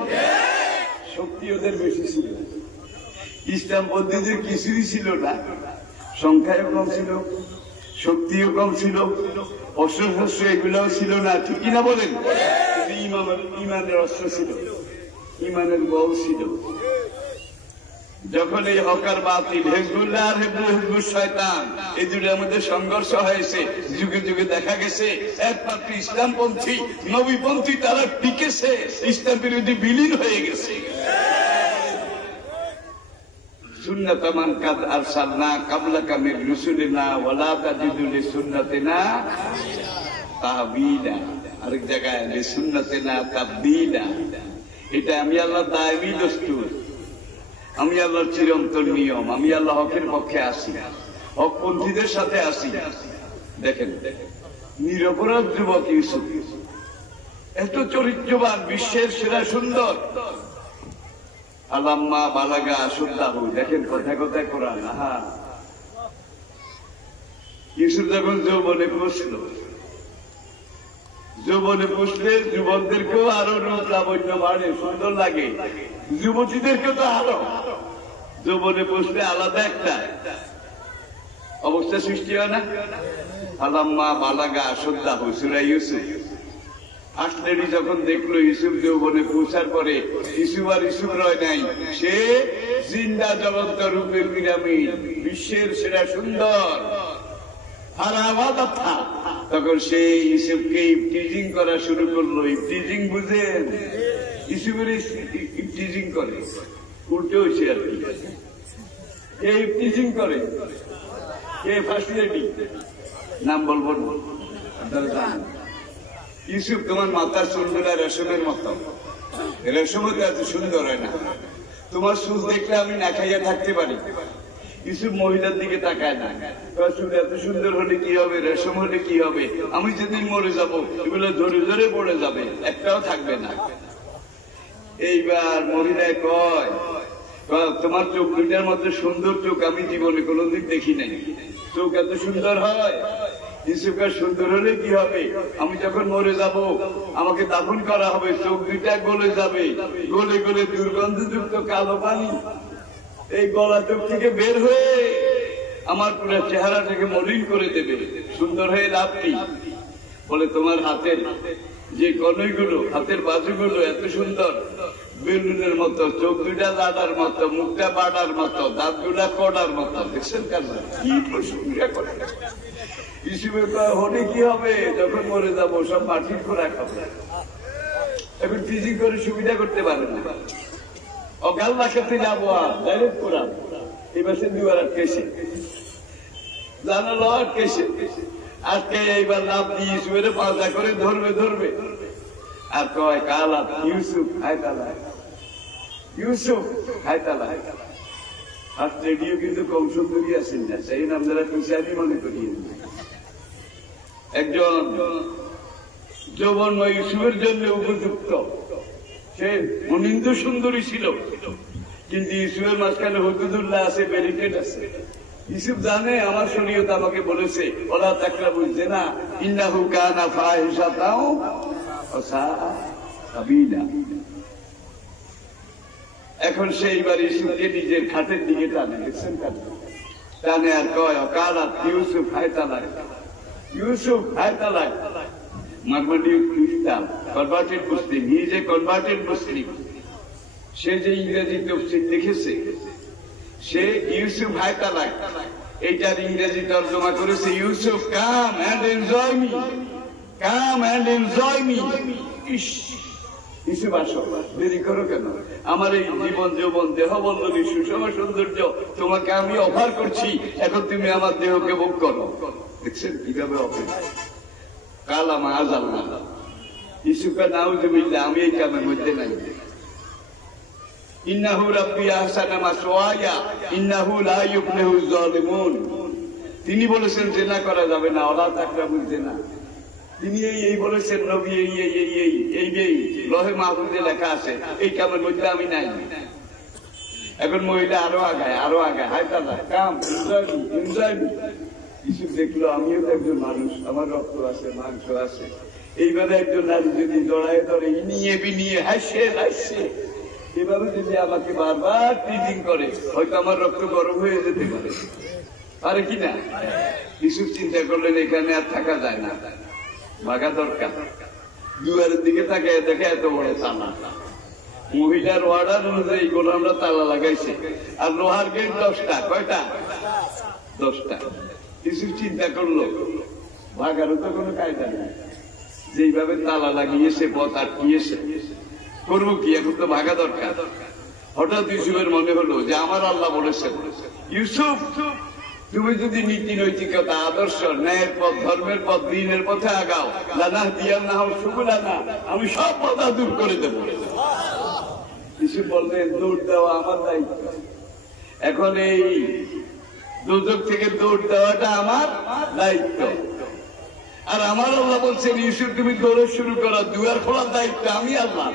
শক্তি ওদের বেশি ছিল, ইসলাম পদ্ধতির কিছুই ছিল না, সংখ্যায় কম ছিল, শক্তিও কম ছিল, অস্ত্র শস্ত্র এগুলাও ছিল না, ঠিক কিনা বলেন? ইমানের অস্ত্র ছিল, ইমানের বল ছিল। যখন এই হকার বাতিল, হিজবুল্লাহ আর হিজবুল শয়তান, এই দুটোর মধ্যে সংঘর্ষ হয়েছে, যুগে যুগে দেখা গেছে একমাত্র ইসলামপন্থী নবীপন্থী তারা টিকেছে, ইসলাম বিরোধী বিলীন হয়ে গেছে। সুন্নাত মান কাদ আরসালনা ক্বাবলাকা মির রুসুলিনা ওয়া লা তাজিদু লিসুন্নাতিনা তাহবিলা। আরেক জায়গায় লিসুন্নাতিনা তাবদীলা। এটা আমি আল্লাহ দায়মি দস্তুর, আমি আল্লাহর চিরন্তন নিয়ম। আমি আল্লাহ হকের পক্ষে আসি, হকপন্থীদের সাথে আসি। দেখেন নিরপরাধ যুবক ইউসুফ, এত চরিত্রবান, বিশ্বের সেরা সুন্দর। আলাম্মা বালাগা আশুদ্দাহু, দেখেন কথায় কথায় কোরআন। আহা, ইউসুফ যখন যৌবনে পৌঁছল, যৌবনে পৌঁছলে যুবকদেরকেও আরো রূপ লাবণ্য বাড়ে, সুন্দর লাগে। যুবতীদেরকেও তো আরো যৌবনে পৌঁছলে আলাদা একটা অবস্থা সৃষ্টি হয় না? আলাম্মা বালাগা আশুদ্দাহু, সূরা ইউসুফ। আসলেরই যখন দেখলো ইউসুফ যৌবনে পৌঁছার পরে, ইউসুফ আর ইউসুফ রয় নাই, সে জিন্দা জ্বলন্ত রূপের পিরামিড, বিশ্বের সেরা সুন্দর। তখন সে ইউসুফকে ইফটিজিং করা শুরু করলো। ইফটিজিং বুঝেন? ইউসুফের ইফটিজিং করে, উল্টে হয়েছে আর কি। এই ইফটিজিং করে কে? ফার্স্ট লেডি, নাম বলবো না, আপনারা জানেন। ইউসুফ, তোমার মাথার চুলগুলা রেশমের মতো, রেশমও তো এত সুন্দর হয় না। তোমার চুল দেখলে আমি না খাইয়া থাকতে পারি। ইউসুফ মহিলার দিকে তাকায় না, চুল এত সুন্দর হলে কি হবে, রেশম হলে কি হবে, আমি যেদিন মরে যাবো এগুলো ধরে ধরে পড়ে যাবে, একটাও থাকবে না। এইবার মহিলায় কয়, তোমার চোখ দুইটার মধ্যে সুন্দর চোখ আমি জীবনে কোনোদিন দেখি নাই। চোখ এত সুন্দর হয়? ইউসুফের সুন্দর হলে কি হবে, আমি যখন মরে যাব আমাকে দাফন করা হবে, চোখ দুইটা গলে যাবে, গলে গলে দুর্গন্ধযুক্ত কালো পানি এই গলা চোখ থেকে বের হয়ে আমার পুরো চেহারাটাকে মলিন করে দেবে। সুন্দর হয়ে লাভ কি? বলে তোমার হাতের যে কনুইগুলো, হাতের বাজুগুলো এত সুন্দর, বেলুনের মতো, চোখ দুটা লাডার মতো, মুখটা বাড়ার মতো, দাঁত দুটা কড়ার মতো। দেখছেন কেন কি প্রশংসা করে? ইউসুফের হলে কি হবে, যখন মরে যাবো সব মাটির খোরা খাবো। এখন ফিজিং করে সুবিধা করতে পারে না। অকাল রাখাতে যাবো ডাইরেক্ট কোরআন। এবার সে দুবার আটকেছে, জানালো আটকেছে। আজকে এইবার লাভ দিয়ে ইউসুফের পাঁচা করে ধরবে ধরবে আর কয় কালা ইউসুফ হায়তালা, ইউসুফ হায়তালা। আর রেডিও কিন্তু কম সুন্দরী আছেন না, সেই নাম যারা খুশি আমি মনে করি। একজন যৌবন ইউসুফের জন্য উপযুক্ত, সে অনিন্দ সুন্দরী ছিল, কিন্তু ইউসুফের মাঝখানে হুদুদুল্লাহ আছে, ব্যারিকেড আছে। ইউসুফ জানে আমার শরীয়ত আমাকে বলেছে ওলা তাকরাবুজ জিনা ইন্নাহু কানা ফাহিশাতাও ওয়া সাআ সাবিলা। এখন সেইবার ইউসুফকে নিজের খাটের দিকে টানে, দেখছেন টানে আর কয় কালা ইউসুফ হায়তালা, ইউসুফ হায়তালা। মারমাডি Christian, converted Muslim, he is a converted Muslim. সে যে ইংরেজি তফসির লিখেছে, সে ইউসুফ হায়তালা এইটার ইংরেজি তর্জমা করেছে Yusuf come and enjoy me, come and enjoy me. Yusuf আসো, দেরি করো কেন? আমার এই জীবন যৌবন দেহ বন্ধনী সুষম সৌন্দর্য তোমাকে আমি অফার করছি, এখন তুমি আমার দেহকে ভোগ করো। দেখছেন কিভাবে অফার? কালা মাজ আল্লাহ ইউসুফের নাউজুবিল্লাহ, আমি এই কামের মধ্যে নাই। ইন্নাহু রাব্বি আহসানা মাসওয়ায়া ইন্নাহু লা ইউফলিহুজ জালিমুন। তিনি বলেছেন জিনা করা যাবে না, ওলা তাকরাবুজ জিনা। তিনি এই বলেছেন, নবী এই লহে মাহফুজে লেখা আছে, এই কামের মধ্যে আমি নাই। এখন মহিলা আরো আগায়, আরো আগায়, হায়তালা কাম এনজয় মি। ইউসুফ দেখলো আমিও তো একজন মানুষ, আমার রক্ত আছে, মাংস আছে। এইভাবে একজন নারী যদি জড়ায় ধরে নিয়ে বিনিয়ে হাসে হাসছে, এভাবে যদি আমাকে বারবার টিজিং করে, হয়তো আমার রক্ত গরম হয়ে যেতে পারে, পারে কিনা? ইউসুফ চিন্তা করলেন এখানে আর থাকা যায় না, ভাগা দরকার। দুয়ারের দিকে তাকায় দেখে এত বড় তালা। মহিলার অর্ডার অনুযায়ী গোলামরা তালা লাগাইছে, আর লোহার গেট 10টা। কয়টা? 10টা। ইউসুফ চিন্তা করলো ভাগারও তো কোনো কায়দা নেই, যেইভাবে তালা লাগিয়েছে, পথ আটকিয়েছে, করবো কি? এখন তো ভাগা দরকার। হঠাৎ ইউসুফের মনে হলো যে আমার আল্লাহ বলেছেন, ইউসুফ তুমি যদি নীতি নৈতিকতা আদর্শ ন্যায়ের পথ ধর্মের পথ দ্বীনের পথে আগাও, লানা দিয়া না হোক সুবুলানা, আমি সব বাধা দূর করে দেব। ইউসুফ বললেন দৌড় দেওয়া আমার দায়িত্ব, এখন এই দোজখ থেকে দৌড় দেওয়াটা আমার দায়িত্ব। আর আমার আল্লাহ বলছেন ইউসুফ তুমি দৌড়ে শুরু করো, দুয়ার খোলার দায়িত্ব আমি আল্লাহ।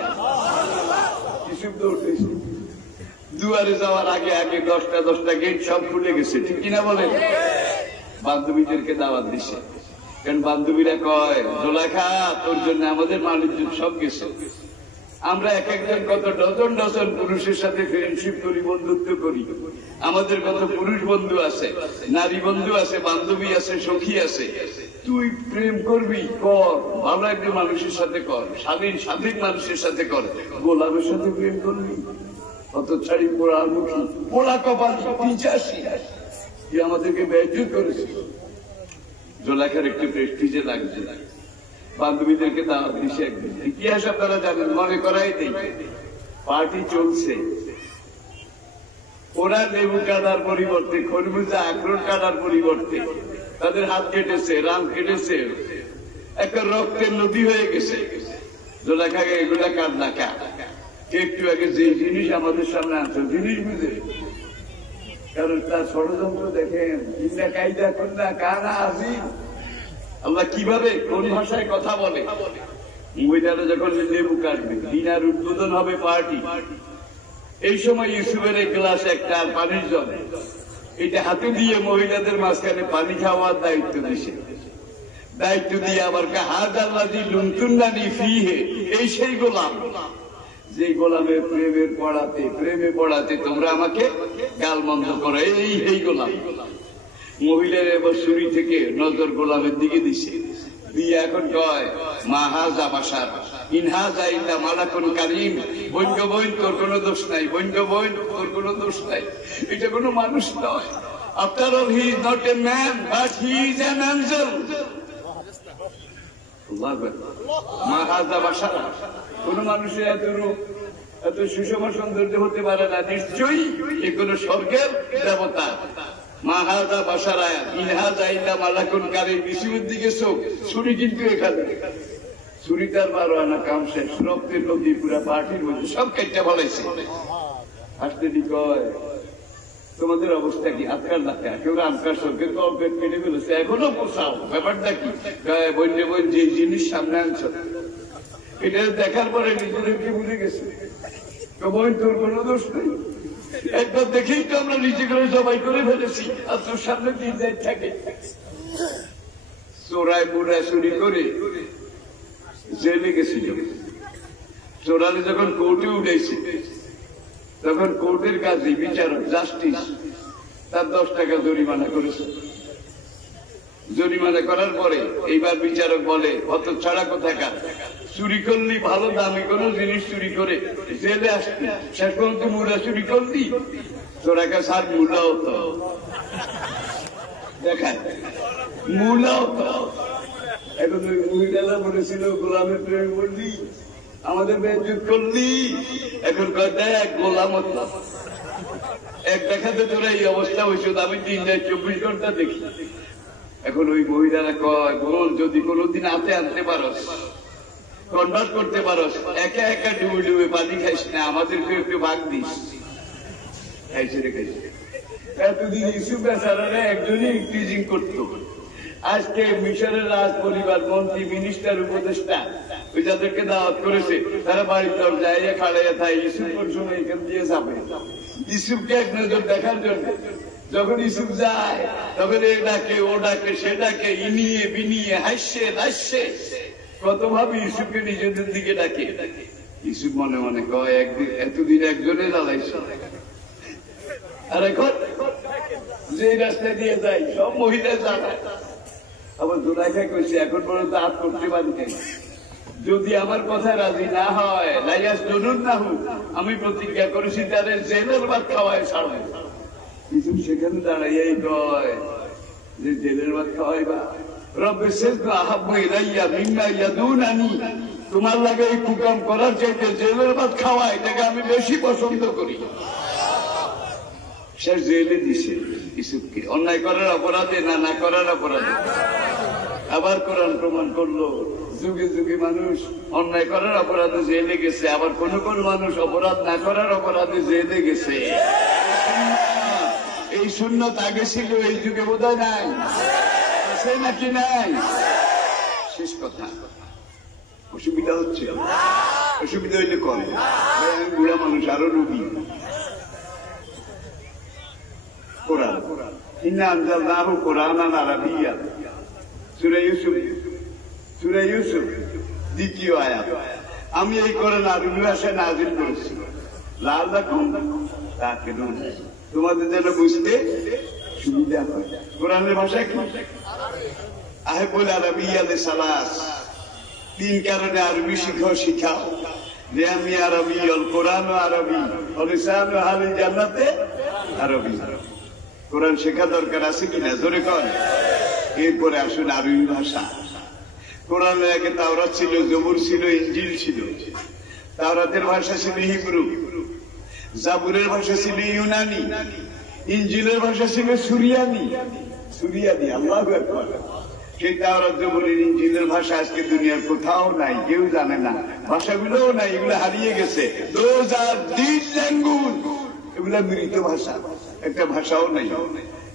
ইউসুফ দৌড়তেছে, দুয়ারে যাওয়ার আগে আগে 10টা গেট সব খুলে গেছে, ঠিক কিনা বলেন? বান্ধবীদেরকে দাওয়াত দিছে, কারণ বান্ধবীরা কয় জোলাখা তোর জন্য আমাদের বাণিজ্য সব গেছে। আমরা এক একজন কত ডজন ডজন পুরুষের সাথে ফ্রেন্ডশিপ করি, বন্ধুত্ব করি, আমাদের কত পুরুষ বন্ধু আছে, নারী বন্ধু আছে, বান্ধবী আছে, সখী আছে। তুই প্রেম করবি কর, ভালো একজন মানুষের সাথে কর, স্বাধীন মানুষের সাথে কর, গোলামের সাথে প্রেম করবি অত ছাড়ি পোড়া মুখী পোড়া কপাল পিছাসি আমাদেরকে বেইজ্জত করেছে। জোলাখার একটু প্রেস্টিজে লাগছে, বান্ধবীদেরকে দাওয়াত দিছে একদিন। ইতিহাস আপনারা জানেন, মনে করাই নেই, পার্টি চলছে, ওরা লেবু কাটার পরিবর্তে খরবুজা আখরোট কাটার পরিবর্তে তাদের হাত কেটেছে, রাম কেটেছে, একটা রক্তের নদী হয়ে গেছে। জোলাখাকে এগুলা কাটলা কা একটু আগে যে জিনিস আমাদের সামনে আনছে জিনিস বুঝে, কারণ তার ষড়যন্ত্র দেখেন, ইন্না কায়দা কন্যা কানা আজিম, আল্লাহ কিভাবে কোন ভাষায় কথা বলে। মহিলারা যখন লেবু কাটবে, ডিনার উদ্বোধন হবে পার্টি, এই সময় ইউসুফের এক গ্লাস একটা আর পানির জল, এটা হাতে দিয়ে মহিলাদের মাঝখানে পানি খাওয়ার দায়িত্ব দিছে। দায়িত্ব দিয়ে আবার হাজ আল্লাহ লুমতুন্নানি ফিহে, এই সেই গোলাম যে গোলামের প্রেমে পড়াতে তোমরা আমাকে গালমন্দ করো, এই গোলাম। মহিলার এবার ছুরি থেকে নজর গোলামের দিকে দিছে, দিয়ে এখন কয় মা হাজা বাসার ইনহাজা ইল্লা মালাকুন কারীম, বৈন্য বোন তোর কোনো দোষ নাই, বৈন্য বোন তোর কোনো দোষ নাই, এটা কোনো মানুষ নয়। After all he is not a man but he is an Angel. মা হাজা বাসার, কোন মানুষের এত রূপ এত সুষম সৌন্দর্য হতে পারে না, নিশ্চয়ই এ কোন স্বর্গের দেবতা। মাহাজা বাসারায় ইনহাজা ইল্লা মালাকুন কারীম, ইসুফের দিকে চোখ, ছুরি কিন্তু এখানে, ছুরি তার 12 আনা কাম শেষ, রক্তের নদী পুরা পার্টির মধ্যে সব কেটে ফলাইছে। আসতে দি কয় তোমাদের অবস্থা কি? আজকাল দেখা কেউ আমকার চোখের কল্পেট কেটে ফেলেছে, এখনো পোষাও, ব্যাপারটা কি? বন্যে বোন যে জিনিস সামনে আনছ এটা দেখার পরে নিজেদেরকে বুঝে গেছে, বোন তোর কোনো দোষ নেই, একবার দেখেই তো আমরা নিচে করে সবাই করে ফেলেছি, আর তোর সামনে 3 দিন থাকে। চোরায় বুড়া চুরি করে জেলে গেছিল, চোরালে যখন কোর্টে উঠেছে তখন কোর্টের কাজে বিচারক জাস্টিস তার 10 টাকা জরিমানা করেছে। জরিমানা করার পরে এইবার বিচারক বলে অত ছাড়া কোথাকার, চুরি করলি ভালো দামি কোন জিনিস চুরি করে জেলে আসবি, শেষ পর্যন্ত মুড়া চুরি করলি, তোর একটা সার মুড়া হতো, দেখায় মুড়া হতো। এখন ওই মহিলারা বলেছিল গোলামের প্রেমে বললি, আমাদের বেইজ্জত করলি, এখন দেখ গোলাম হতো, এক দেখাতে তোরা এই অবস্থা হয়েছে, আমি 24 ঘন্টা দেখি। এখন ওই মহিলারা কয় বল যদি কোনদিন হাতে আনতে পারস, কনভার্ট করতে পারস, একা একা ডুবে ডুবে পানি খাইস না, আমাদেরকে একটু ভাগ দিস। খাইছে রে খাইছে। এতদিন ইউসুফ বেচারারা একজনই টিজিং করতো, আজকে মিশরের রাজ পরিবার মন্ত্রী মিনিস্টার উপদেষ্টা ওই যাদেরকে দাওয়াত করেছে তারা বাড়ির দরজায় খাড়াইয়া থাকে, ইউসুফ কোন সময় এখান দিয়ে যাবে, ইউসুফকে এক নজর দেখার জন্য। যখন ইউসুফ যায় তখন এ ডাকে ও ডাকে সে ডাকে, ইনিয়ে বিনিয়ে হাসছে নাচছে, কত ভাবে ইউসুফকে নিজেদের দিকে ডাকে। ইউসুফ মনে মনে কয় একদিন এতদিন একজনে জ্বালাইছে, আর এখন যে রাস্তা দিয়ে যাই সব মহিলা জ্বালায়। আবার জোলাইখা কইছে এখন পর্যন্ত হাত করতে পারি নাই, যদি আমার কথা রাজি না হয় লাইয়াস জনুন না হোক, আমি প্রতিজ্ঞা করেছি তাদের জেলের ভাত খাওয়ায় ছাড়বে। ইউসুফ সেখানে দাঁড়াইয়াই কয় যে জেলের ভাত খাওয়াইবা, রব্বে সিজনু আহাব্বু ইলাইয়া মিম্মা ইয়াদুনানি, তোমার লাগে এই কুকাম করার চাইতে জেলের ভাত খাওয়া এটাকে আমি বেশি পছন্দ করি। সে জেলে দিছে ইসুফকে অন্যায় করার অপরাধে, না না করার অপরাধে। আবার কোরআন প্রমাণ করলো যুগে যুগে মানুষ অন্যায় করার অপরাধে জেলে গেছে, আবার কোন কোন মানুষ অপরাধ না করার অপরাধে জেলে গেছে। এই সুন্নত আগে ছিল, এই যুগে বোধহয় নাই, আছে নাকি নাই? শেষ কথা, অসুবিধা হচ্ছে, অসুবিধা হইলে কম, আমি বুড়া মানুষ, আরো রুগী। কোরআন ইন্না আনজালনাহু কোরআনান আরাবিয়্যান, সূরা ইউসুফ, সূরা ইউসুফ দ্বিতীয় আয়াত। আমি এই কোরআন আরবি ভাষায় নাযিল করেছি লাআল্লাকুম তাকিলুন, তোমাদের যেন বুঝতে সুবিধা হয়। কোরআনের ভাষা কি? আহবুল আরাবিয়্যান সালাস, তিন কারণে আরবি শিখাও। যে আমি আরবি, অল কোরআন আরবি, অলিসান আহলিল জান্নাতে আরবি। কোরআন শেখা দরকার আছে কিনা জোরে কর। এরপরে আসুন আরবি ভাষা। কোরআনের আগে তাওরাত ছিল, জবুর ছিল, ইনজিল ছিল। তাওরাতের ভাষা ছিল হিব্রু, জাবুরের ভাষা ছিল ইউনানি, ইনজিলের ভাষা ছিল সুরিয়ানি। সুরিয়ানি, আল্লাহু আকবার। সেই তাওরাত, জবুরের, ইনজিলের ভাষা আজকে দুনিয়ার কোথাও নাই, কেউ জানে না, ভাষাগুলোও নাই, এগুলো হারিয়ে গেছে। দোজ আর দিস ল্যাঙ্গুয়েজ, এগুলা মৃত ভাষা, একটা ভাষাও নাই।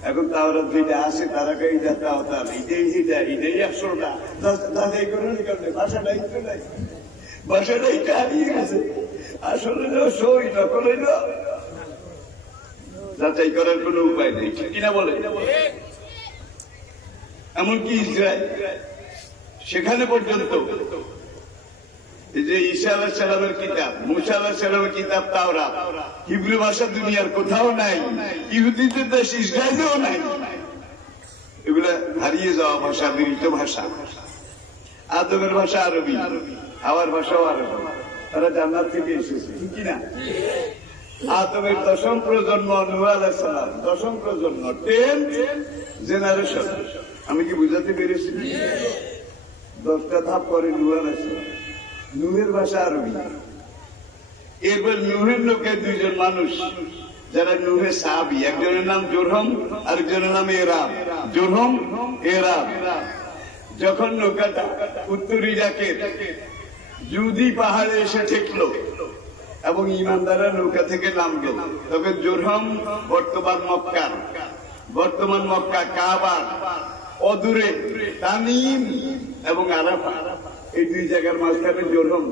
এখন তাওরাত যেটা আছে তারা কে এটা তাওরাত, এটাই আসলটা, যাচাই করে ভাষাটাই তো নাই, ভাষাটাই হারিয়ে গেছে। আসলে সই নকল হইল, যাচাই করার কোন উপায় নেই, ঠিক কিনা বলে? এমনকি ইসরায়েল, সেখানে পর্যন্ত এই যে ঈসা আলাইহিস সালামের কিতাব, মুসা আলাইহিস সালামের কিতাব তাওরাত, হিব্রু ভাষা দুনিয়ার কোথাও নাই, ইহুদিদের দেশ ইসরায়েলেও নাই। এগুলা হারিয়ে যাওয়া ভাষা, মৃত ভাষা। আদমের ভাষা আরবি, হাওয়ার ভাষাও আরবি, তারা জান্নাত থেকে এসেছে, ঠিক কিনা? আদমের দশম প্রজন্ম নূহ আলাইহিস সালাম, দশম প্রজন্ম, 10th জেনারেশন। আমি কি বুঝাতে পেরেছি? 10টা ধাপ করে নূহ আলাইহিস সালাম। নূহের ভাষা আরবি। এরপর নূহের লোকের দুইজন মানুষ যারা নূহের সাহাবী, একজনের নাম জোরহম, আরেকজনের নাম এরাব। জোরহম, এরাব যখন নৌকাটা উত্তর ইরাকের জুদি পাহাড়ে এসে ঠেকলো এবং ইমানদাররা নৌকা থেকে নামলো, তখন জোরহম বর্তমান মক্কা কাবার অদূরে তামিম এবং আরাফা, এই দুই জায়গার মাঝখানে জোরহম,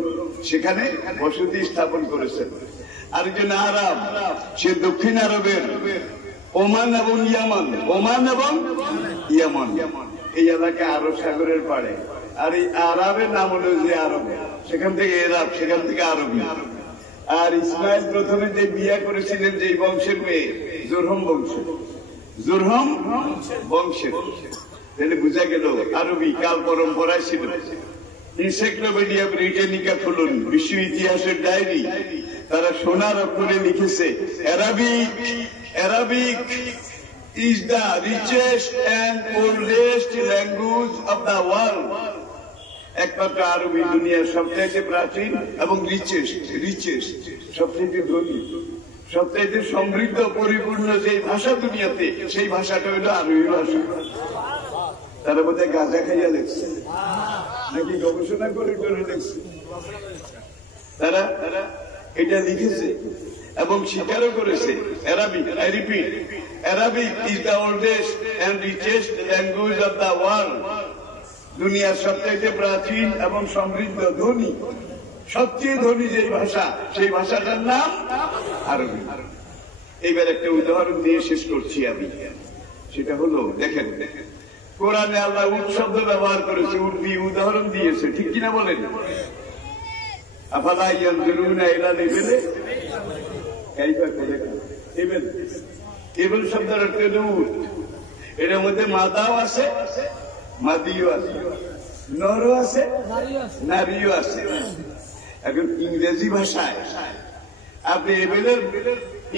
সেখানে বসতি স্থাপন করেছেন। আরেকজন আরব, সে দক্ষিণ আরবের ওমান এবং ইয়ামান, এই এলাকা আরব সাগরের পাড়ে। আর এই আরবের নাম হলো যে আরব, সেখান থেকে এরাব, সেখান থেকে আরবি। আর ইসমাইল প্রথমে যে বিয়ে করেছিলেন যে বংশের মেয়ে, জোরহম বংশের, তাহলে বুঝা গেল আরবি কাল পরম্পরায় ছিল। ইনসাইক্লোপিডিয়া ব্রিটানিকা খুলুন, বিশ্ব ইতিহাসের ডায়েরি, তারা সোনার অক্ষরে লিখেছে Arabic is the richest and oldest language of the world. একমাত্র আরবি দুনিয়ার সবচাইতে প্রাচীন এবং রিচেস্ট, সবচাইতে ধনী, সবচাইতে সমৃদ্ধ, পরিপূর্ণ যে ভাষা দুনিয়াতে, সেই ভাষাটা হইল আরবি ভাষা। তারা বোধহয় গাঁজা খাইয়া লেখছে নাকি গবেষণা করে লেখছে, তারা এটা লিখেছে এবং স্বীকারও করেছে। Arabic is the oldest and richest language of the world. দুনিয়ার সবচাইতে প্রাচীন এবং সমৃদ্ধ, ধনী, সবচেয়ে ধনী যে ভাষা, সেই ভাষাটার নাম আরবি। এইবার একটা উদাহরণ দিয়ে শেষ করছি আমি। সেটা হলো, দেখেন কোরআনে আল্লাহ উট শব্দ ব্যবহার করেছে, উদাহরণ দিয়েছে, ঠিক কিনা বলেন? আফালা ইয়ানজুরুনা ইলা লিবিলি কাইফা খালাকা ইবল শব্দের অর্থ হলো উট। এর মধ্যে মাদাও আছে, মাদিও আছে, নরও আছে, নারীও আছে। এখন ইংরেজি ভাষায় আপনি এবেলের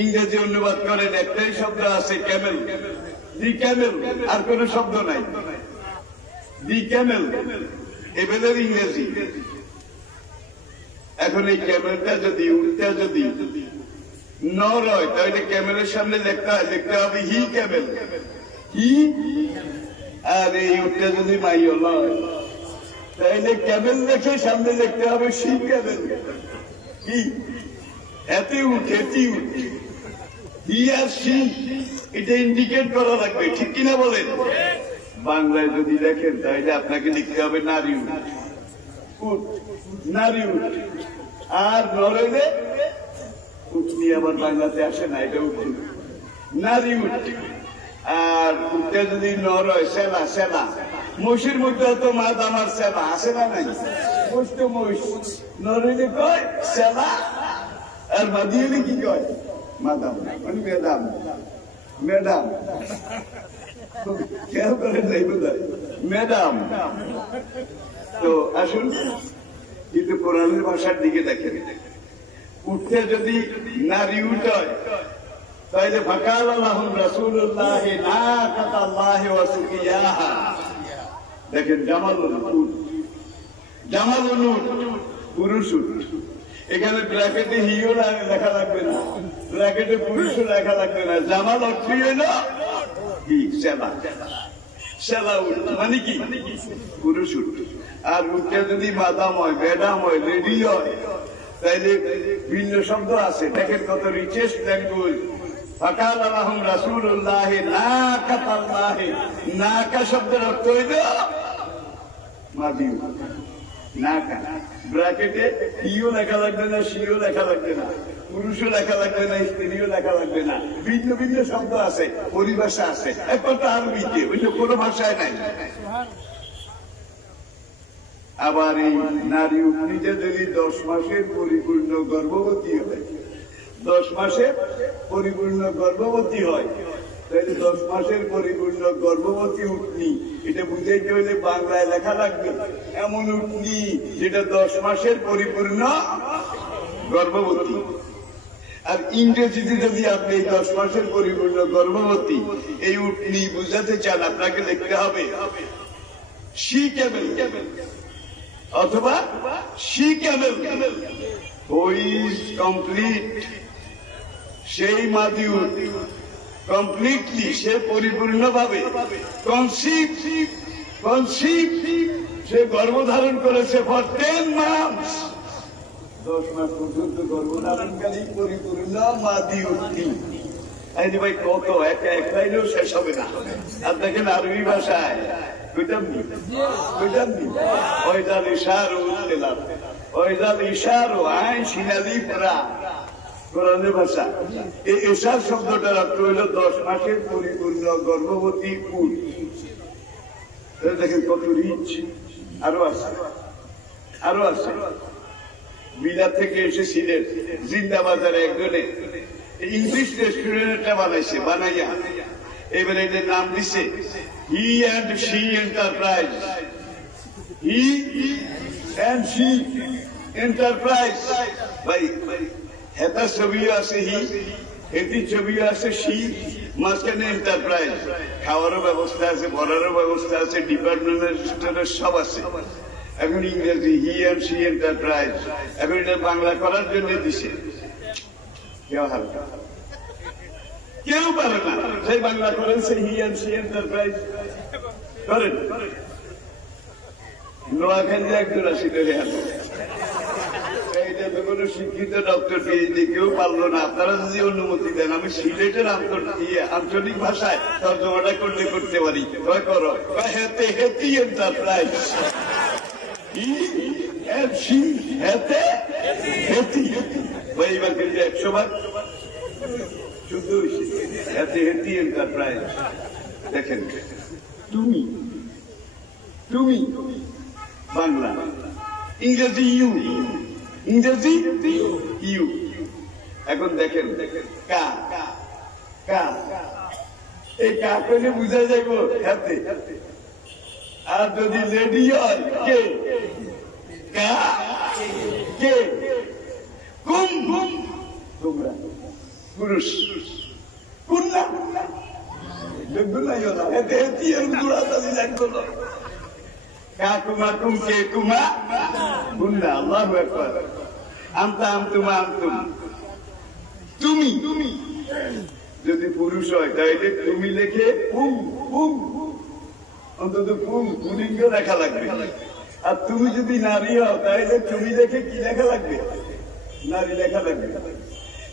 ইংরেজি অনুবাদ করেন, একটাই শব্দ আছে, ক্যামেল, দি ক্যামেল, আর কোন শব্দ নাই। দি ক্যামেল এবেলের ইংরেজি। এখন এই ক্যামেলটা যদি উল্টা যদি নর হয় তাহলে ক্যামেলের সামনে লিখতে হবে হি ক্যামেল, হি। আর এই উল্টা যদি মাইও নয় তাহলে ক্যামেল লেখে সামনে লিখতে হবে সি ক্যামেল। কি এতে উঠ, এটি উঠ, হি আর সি, এটা ইন্ডিকেট করা লাগবে, ঠিক কিনা বলেন? বাংলায় যদি দেখেন তাহলে আপনাকে লিখতে হবে নারী উঠ, নারী উঠ। আর নরইলে উঠনি আবার বাংলাতে আসে না, এটা উঠ, নারী উঠ। আর উঠতে যদি নর হয় সেলা, সেলা। মহিষের মধ্যে তো মাদ আমার সেলা আসে না, নাই মোষ তো মহিষ, নরইলে কয় সেলা, আর মাদি হলে কি কয় মাদাম, মানে ম্যাডাম, ম্যাডাম। খেয়াল করেন নাই বোধ হয়, ম্যাডাম। তো আসুন কিন্তু কোরআনের ভাষার দিকে দেখেন, উঠতে যদি নারী উঠ হয় তাহলে ফাকাল লাহুম রাসূলুল্লাহ নাকাতাল্লাহি ওয়া সুকিয়াহা। দেখেন জামালুল উট, জামালুল উট পুরুষ উট। এখানে ব্র্যাকেটে হিও লেখা লাগবে না, ব্র্যাকেটে পুরুষও লেখা লাগবে না। জামাল অর্থই হইল কি সেবা, সেবা উট মানে কি পুরুষ উট। আর উঠতে যদি মাদাম হয়, ম্যাডাম হয়, লেডি হয় তাইলে ভিন্ন শব্দ আছে। দেখেন কত রিচেস্ট ল্যাঙ্গুয়েজ। ফাকাল লাহুম রাসূলুল্লাহ নাকাতাল্লাহ, নাকা শব্দের অর্থ হইল মাদি উট, নাকা। ব্র্যাকেটে ইও লেখা লাগবে না, সিও লেখা লাগবে না, পুরুষও লেখা লাগবে না, স্ত্রীও লেখা লাগবে না। ভিন্ন ভিন্ন শব্দ আছে, পরিভাষা আছে, একমাত্র আরবিতে, অন্য কোনো ভাষায় নাই। আবার এই নারী উঠনিতে যদি 10 মাসের পরিপূর্ণ গর্ভবতী হয়, 10 মাসের পরিপূর্ণ গর্ভবতী হয় তাহলে 10 মাসের পরিপূর্ণ গর্ভবতী উঠনি, এটা বুঝাইতে হইলে বাংলায় লেখা লাগবে এমন উঠনি যেটা 10 মাসের পরিপূর্ণ গর্ভবতী। আর ইংরেজিতে যদি আপনি এই 10 মাসের পরিপূর্ণ গর্ভবতী এই উঠনি বুঝাতে চান, আপনাকে লিখতে হবে শি ক্যামেল অথবা she Camel who is complete. সেই মাদি উট কমপ্লিটলি, সে পরিপূর্ণভাবে কনসিভ, সে গর্ভধারণ করেছে ফর 10 মাস, 10 মাস পর্যন্ত গর্ভধারণকারী পরিপূর্ণ মাদি উটনি। এই ভাই কত একা এক লাইনেও শেষ হবে না। আর দেখেন আরবি ভাষায় কোরআনের ভাষা এই এশার শব্দটার অর্থ হইল 10 মাসের পরিপূর্ণ গর্ভবতী উট। দেখেন কত রিচ। আরো আছে, আরো আছে। বিলাত থেকে এসে সিলেট জিন্দাবাজারে একজনে ইংলিশ রেস্টুরেন্টটা বানাইছে, বানাইয়া এবারে এদের নাম দিছে he and she enterprise. He and she enterprise. ভাই হেতার ছবিও আছে হি, হেতির ছবিও আছে শি, মাঝখানে এন্টারপ্রাইজ। খাওয়ারও ব্যবস্থা আছে, পড়ারও ব্যবস্থা আছে, ডিপার্টমেন্টের সব আছে। এখন ইংরেজি হি অ্যান্ড শি এন্টারপ্রাইজ, এখন এটা বাংলা করার জন্য দিছে। কেউ হালকা কেউ পারে না, সেই বাংলা করেন সেই হি অ্যান্ড শি এন্টারপ্রাইজ করেন। নোয়াখালী একজন আসিল, এইটা তো কোনো শিক্ষিত ডক্টর পিএইচডি কেউ পারলো না। আপনারা যদি অনুমতি দেন আমি সিলেটের আঞ্চলিক ভাষায় তর্জমাটা করতে পারি। করো হেতে হেতি এন্টারপ্রাইজ, হেতে হেতি। ভাই এবার কিন্তু 100 বার শুধু হেতে হেতি এন্টারপ্রাইজ। দেখেন তুমি, তুমি বাংলা, ইংরেজি ইউ, ইংরেজি ইউ। এখন দেখেন কা, কা এই কা করলে বুঝা যাইব হাতে। আর যদি লেডি হয় কে, কা কে, কুম তোমরা পুরুষ, কুন্না দেখবেন না, এতে হেতি এর গুড়া তাদের লাগতো না। কাকুমা কুমকে কুমা গুন্না আল্লাহু আকবার আমতা আমতুমা আমতুম তুমি যদি পুরুষ হয় তাহলে তুমি লেখে অন্তত পুলিঙ্গ লেখা লাগবে। আর তুমি যদি নারী হও তাহলে তুমি লেখে কি লেখা লাগবে? নারী লেখা লাগবে।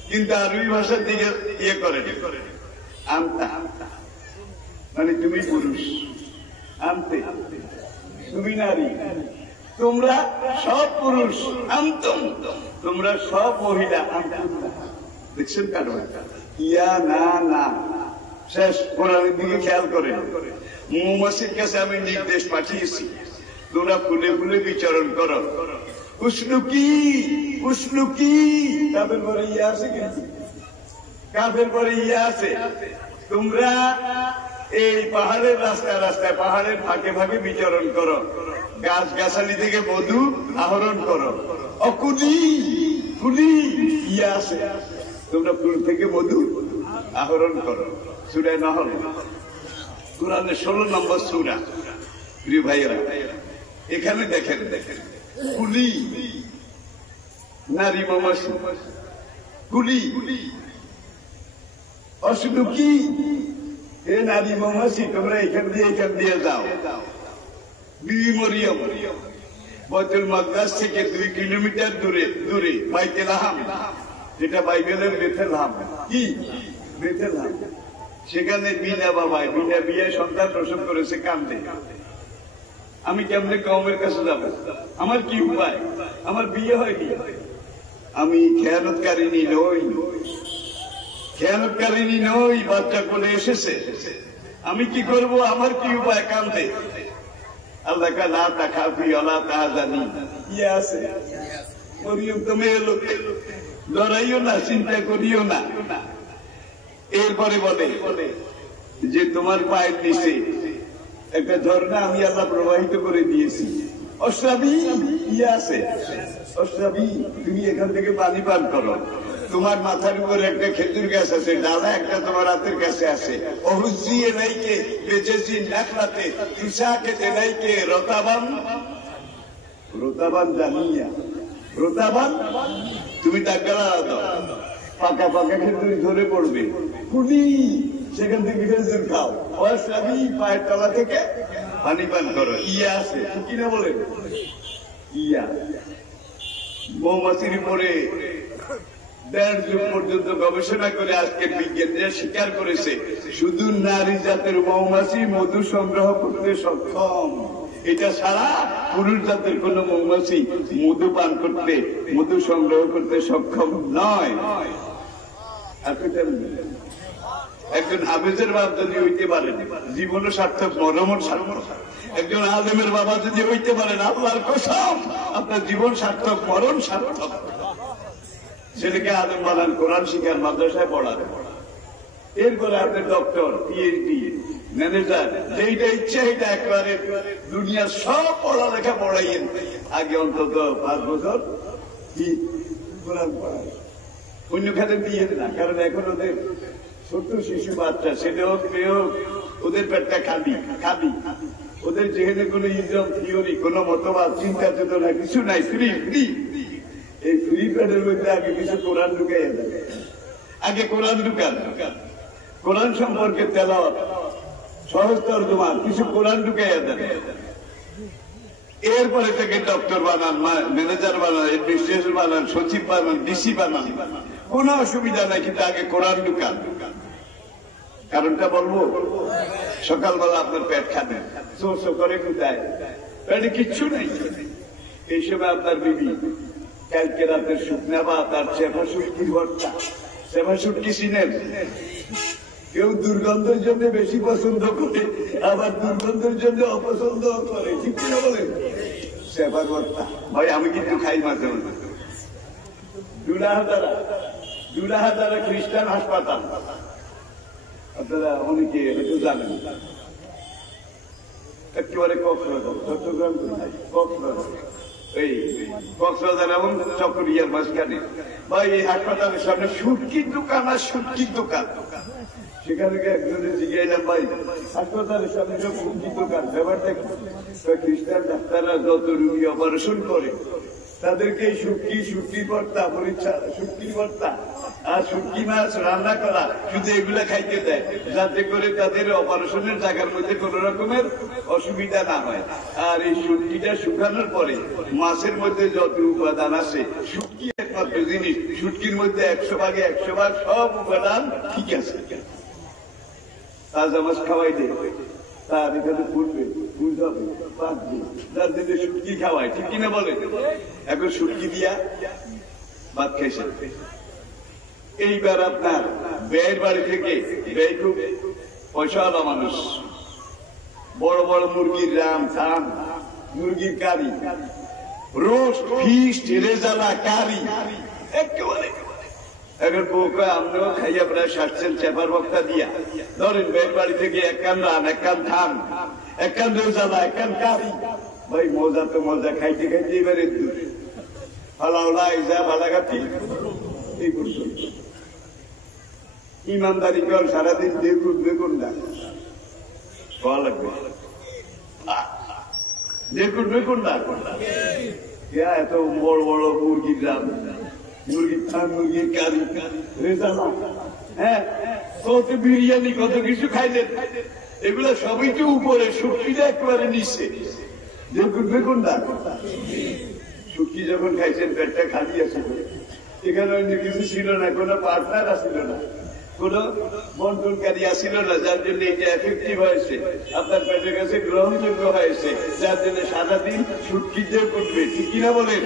কিন্তু আরবি ভাষার দিকে ইয়ে করে আমতা মানে তুমি পুরুষ, আমতে তুমি নারী, তোমরা সব পুরুষ, আমতুম তোমরা সব মহিলা। দেখছেন কারণ ইয়া না না শেষ। কোরআনের দিকে খেয়াল করে মৌমাছির কাছে আমি নির্দেশ পাঠিয়েছি, তোমরা ফুলে ফুলে বিচরণ করো। উসলুকি কাফের পরে ইয়া আছে, কিন্তু কাফের পরে ইয়া আছে। তোমরা এই পাহাড়ের রাস্তায় রাস্তায় পাহাড়ের ফাঁকে ফাঁকে বিচরণ করো, গাছ গাছালি থেকে মধু আহরণ করো। ফুলি ইয়া আছে, তোমরা ফুল থেকে মধু আহরণ করো। সূরা নাহল কোরআনের 16 নম্বর সূরা। প্রিয় ভাইয়েরা, এখানে দেখেন কুলি নারী মৌমাছি, কুলি অসুলুকি হে নারী মৌমাছি, তোমরা এখান দিয়ে যাও। বিবি মরিয়ম বাইতুল মাকদাস থেকে 2 কিলোমিটার দূরে বাইতুলাহাম, যেটা বাইবেলের বেথেলহাম, কি বেথেলহাম, সেখানে বিনা বিয়ে সন্তান প্রসব করেছে, কান্দে। আমি কেমনে কওমের কাছে যাব? আমার কি উপায়? আমার বিয়ে হয়নি, আমি খেয়ানতকারিনী নই, বাচ্চা কোলে এসেছে, আমি কি করব? আমার কি উপায়? কান্দে। আল্লাহ কা লা তাখাফি ওয়ালা তাহজানি ইয়া আছে। মরিয়ম তুমি এলো, লড়াইও না, চিন্তা করিও না। এরপরে বলে যে তোমার পায়ের নিচে একটা ঝর্ণা আমি আল্লাহ প্রবাহিত করে দিয়েছি, অশ্রাবি ইয়া আছে, অশ্রাবি তুমি এখান থেকে পানি পান করো। তোমার মাথার উপরে একটা খেজুর গাছ আছে, ডালা একটা তোমার হাতের কাছে আছে। অহুজিয়ে নাইকে বেজেছি নাকলাতে তুষাকে নাইকে রোতাবান জানিয়া রোতাবান তুমি টাকা দাও, পাকা খেজুর ধরে পড়বে। কুলি সেখান থেকে খেজুর খাও, অশ্রাবি পায়ের তলা থেকে পানি পান করো। ইয়া আছে কিনা বলে ইয়া। মৌমাছির উপরে 1.5 যুগ পর্যন্ত গবেষণা করে আজকের বিজ্ঞানীরা স্বীকার করেছে শুধু নারী জাতের মৌমাছি মধু সংগ্রহ করতে সক্ষম। এটা ছাড়া পুরুষ জাতের কোন মৌমাছি মধু সংগ্রহ করতে সক্ষম নয়। একজন হাফেজের বাপ যদি হইতে পারেন, জীবনও সার্থক, মরমও সার্থক। একজন আলেমের বাবা যদি হইতে পারেন, আল্লাহর কসম আপনার জীবন সার্থক, মরণ সার্থক। ছেলেকে আলেম বানান, কোরআন শিখান, মাদ্রাসায় পড়ান, এরপরে আপনি ডক্টর, পিএইচডি, ম্যানেজার, যেইটা ইচ্ছা এটা একেবারে দুনিয়ার সব পড়ালেখা পড়াইয়েন। আগে অন্তত 5 বছর কি কোরআন পড়ায়, অন্য খাতে দিয়ে না। কারণ এখন ওদের ছোট্ট শিশু বাচ্চা, ছেলে হোক মেয়ে হোক, ওদের পেটটা খাবি। ওদের যেখানে কোন ইজম, থিওরি, কোন মতবাদ, চিন্তা চেতনা কিছু নাই, ফ্রি। এই ফ্রি প্যাডের মধ্যে আগে কিছু কোরআন ঢুকাইয়া দেয়। আগে কোরআন ঢুকান, কোরআন সম্পর্কে তেলাওয়াত, সহজ তরজমা, কিছু কোরআন ঢুকাইয়া দেন। এরপরে থেকে ডক্টর বানান, ম্যানেজার বানান, অ্যাডমিনিস্ট্রেটর বানান, সচিব বানান, ডিসি বানান, কোন অসুবিধা নাই। কিন্তু আগে কোরআন ঢুকান। কারণটা বলবো, সকালবেলা আপনার পেট খাবেন, চোর করে কোথায়, পেটে কিচ্ছু নেই। এই সময় আপনার বিবি কালকে রাতের শুকনা ভাত আর চেপা শুটকির ভর্তা। চেপা শুটকি চিনেন? কেউ দুর্গন্ধের জন্য বেশি পছন্দ করে, আবার দুর্গন্ধের জন্য অপছন্দ করে, ঠিক কিনা বলেন? চেপার ভর্তা ভাই আমি কিন্তু খাই মাঝে মাঝে। দুলাহাদারা খ্রিস্টান হাসপাতাল, আপনারা অনেকে হয়তো জানেন, একেবারে কক্সবাজার, চট্টগ্রাম এই কক্সবাজার এবং চকরিয়ার মাঝখানে ভাই, এই হাসপাতালের সামনে শুটকির দোকান আর শুটকির দোকান। সেখানে একজনের জিজ্ঞাইলাম, ভাই হাসপাতালের সামনে সব মুরগি দোকান, ব্যাপারটা খ্রিস্টান ডাক্তাররা যত রুগী অপারেশন করে তাদেরকে শুটকি ভর্তা, শুটকি ভর্তা আর শুটকি মাছ রান্না করা শুধু এগুলা খাইতে দেয়, যাতে করে তাদের অপারেশনের জায়গার মধ্যে কোন রকমের অসুবিধা না হয়। আর এই শুটকিটা শুকানোর পরে মাছের মধ্যে যত উপাদান আছে, শুটকি একমাত্র জিনিস, শুটকির মধ্যে 100 ভাগে 100 ভাগ সব উপাদান ঠিক আছে। তাজা মাছ খাওয়াই দে, তার এখানে ফুটবে, বুঝাবে, পাকবে, যার জন্য শুটকি খাওয়ায়, ঠিক কিনা বলে? এখন শুটকি দিয়া ভাত খাইছে। এইবার আপনার ব্যয়ের বাড়ি থেকে, ব্যয় খুব পয়সাওয়ালা মানুষ, বড় বড় মুরগির রাম থাম, মুরগির কারি, রোস্ট, ফিস্ট, রেজালা, কারি একেবারে। এখন বউকে আমরাও খাইয়া প্রায় 60 চেপার বক্তা দিয়া ধরেন ব্যয়ের বাড়ি থেকে 1 কান রান, 1 কান থাম, 1 কান রেজালা, 1 কান কারি। ভাই মজা তো মজা, খাইতে খাইতে এবারে দূর ফালাওলা ইজা বালাগাতি এই পর্যন্ত। ইমানদারি কর, সারাদিন দেখুন বেগুন না খাওয়া লাগবে, দেখুন বেগুন না এত বড় বড় মুরগির রাম, মুরগির থান, মুরগির কারি, রেজালা, হ্যাঁ কত বিরিয়ানি, কত কিছু খাইলেন, এগুলো সবই তো উপরে, শুটকিটা একেবারে নিচ্ছে, দেখুন বেগুন না। শুটকি যখন খাইছেন পেটটা খালি আছে, এখানে অন্য কিছু ছিল না, কোন পার্টনার আসছিল না, কোন বন্টনকারী আসছিল না, যার জন্য এটা এফেক্টিভ হয়েছে, আপনার পেটের কাছে গ্রহণযোগ্য হয়েছে, যার জন্য সারাদিন শুটকি দিয়ে করবে, ঠিক কিনা বলেন?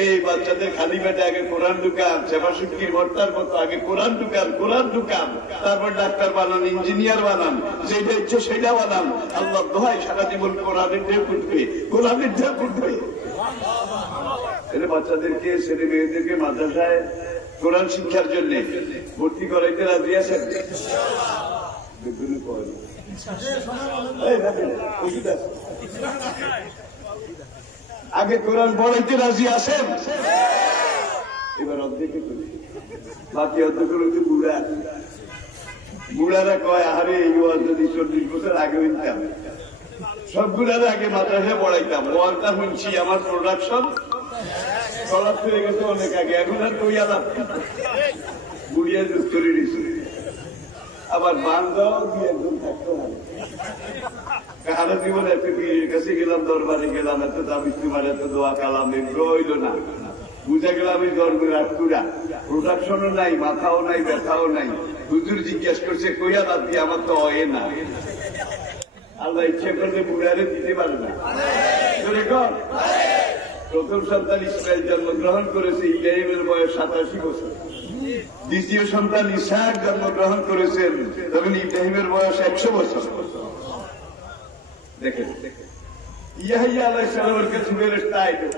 এই বাচ্চাদের খালি পেটে আগে কোরআন ঢুকান, চেপা শুটকির ভর্তার মতো আগে কোরআন ঢুকান, কোরআন ঢুকান, তারপর ডাক্তার বানান, ইঞ্জিনিয়ার বানান, যেটা ইচ্ছে সেটা বানান। আল্লাহ দোহাই সারা জীবন কোরআনের ঢেউ উঠবে, কোরআনের ঢেউ উঠবে। বাচ্চাদেরকে, ছেলে মেয়েদেরকে মাদ্রাসায় কোরআন শিক্ষার জন্য ভর্তি করাইতে রাজি আছেন? আগে কোরআন পড়াইতে রাজি আছেন? এবার অর্ধেকে বাকি অর্ধেকগুলো তো বুড়া, বুড়ারা কয় আরে এই যদি 40 বছর আগে হইতাম, সবগুলার আগে মাদ্রাসায় পড়াইতাম, ওয়ালটা শুনছি, আমার প্রোডাকশন খরচ হয়ে গেছে অনেক আগে, এখন আর কই আলাপ বুড়িয়া যুগ করে দিচ্ছে। আবার বান্ধব দিয়ে একজন থাকতে হবে, কারো জীবনে এত পীরের কাছে গেলাম, দরবারে গেলাম, এত দামি তোমার এত দোয়া কালাম, এগুলো হইল না, বুঝা গেলাম এই ধর্মের আটকুরা, প্রোডাকশনও নাই, মাথাও নাই, ব্যথাও নাই। হুজুর জিজ্ঞেস করছে কইয়া লাভ দিয়ে, আমার তো হয় না। আল্লাহ ইচ্ছে করলে বুড়ারে দিতে পারে না। প্রথম সন্তান ইসমাইল জন্মগ্রহণ করেছে, ইব্রাহিমের বয়স 87 বছর। দ্বিতীয় সন্তান ইসহাক জন্মগ্রহণ করেছেন, তখন ইব্রাহিমের বয়স 100 বছর। দেখেন ইয়াহিয়া আলাইহিস সালামের কাছে ফেরেশতা আইলো,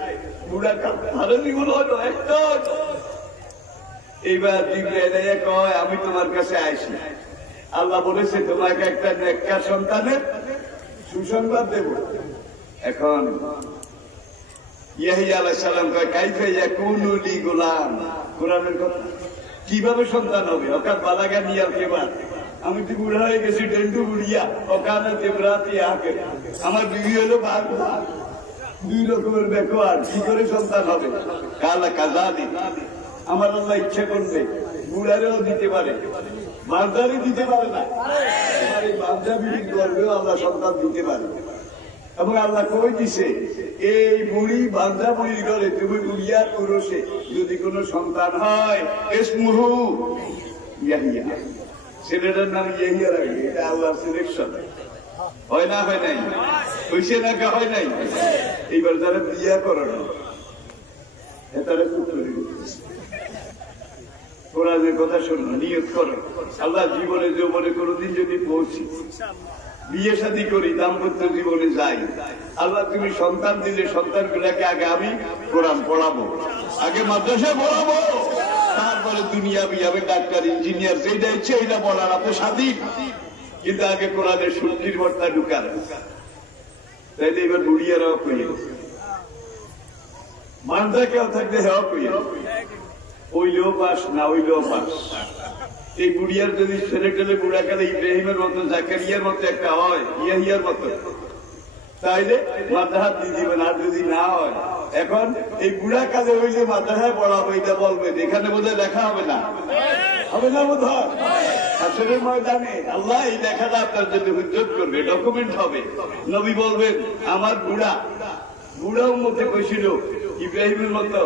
বুড়া ভালো জীবন হলো একটা। এইবার জিবরাইল আইয়া কয় আমি তোমার কাছে আইছি, আল্লাহ বলেছে তোমাকে একটা নেককার সন্তানের সুসংবাদ দেব। এখন ইয়াহিয়া আলাইহিস সালাম কয় কাইফা ইয়াকুনু লি গোলাম, কোরআনের কথা, কিভাবে সন্তান হবে? অকাত বালাগা নিয়াল কেবার, আমি তো বুড়া হয়ে গেছি, ডেন্ডু বুড়িয়া, ওখানে দেবরাতি আগে আমার বিবি হলো বাঘা, 2 রকমের ব্যাকওয়ার্ড, কি করে সন্তান হবে? কালা কাজালি, আমার আল্লাহ ইচ্ছা করবে বুড়ারেও দিতে পারে, বান্দারই দিতে পারে না, আমার এই বান্দা বিবির গর্বেও আল্লাহ সন্তান দিতে পারে। এবং আল্লাহ কই দিছে এই বুড়ি বান্দা বুড়ির ঘরে তুমি বুড়িয়ার পুরুষে যদি কোনো সন্তান হয়, ইসমুহু ইয়াহিয়া, ছেলেটার নাম ইয়াহিয়া রাখবে, এটা আল্লাহর সিলেকশন। হয় না, হয় নাই, হয়েছে না, হয় নাই। এইবার যারা বিয়া করানো তারা কোরআনের কথা শুনো, নিয়ত করো, আল্লাহ জীবনে যৌবনে কোনদিন যদি পৌঁছি, বিয়ে শাদী করি, দাম্পত্য জীবনে যাই, আল্লাহ তুমি সন্তান দিলে সন্তানগুলাকে আগে আমি কোরআন পড়াবো, আগে মাদ্রাসায় পড়াবো, তারপরে দুনিয়াবি আমি ডাক্তার, ইঞ্জিনিয়ার, যেটা ইচ্ছে এটা বলার আপনি স্বাধীন, কিন্তু আগে কোরআনের শুটকির ভর্তা ঢুকার। তাইলে এবার বুড়িয়ারাও কইল, মানদা কেউ থাকলে হেও কইল, ওইলেও পাস না ওইলেও পাস, এই বুড়িয়ার যদি ছেলে টেলে বুড়া কালে ইব্রাহিমের মতো জাকারিয়ার মতো একটা হয় ইয়াহিয়ার মতো, তাইলে মাদ্রাসা দিয়ে দিবেন। আর যদি না হয়, এখন এই বুড়া কালে ওই যে মাদ্রাসায় পড়াবো এটা বলবেন, এখানে বোধহয় লেখা হবে না, হবে না বোধ হয়। আসরের ময়দানে আল্লাহ এই লেখাটা আপনার জন্য হুজ্জত করবে, ডকুমেন্ট হবে। নবী বলবেন আমার বুড়াও মধ্যে কইছিল ইব্রাহিমের মতো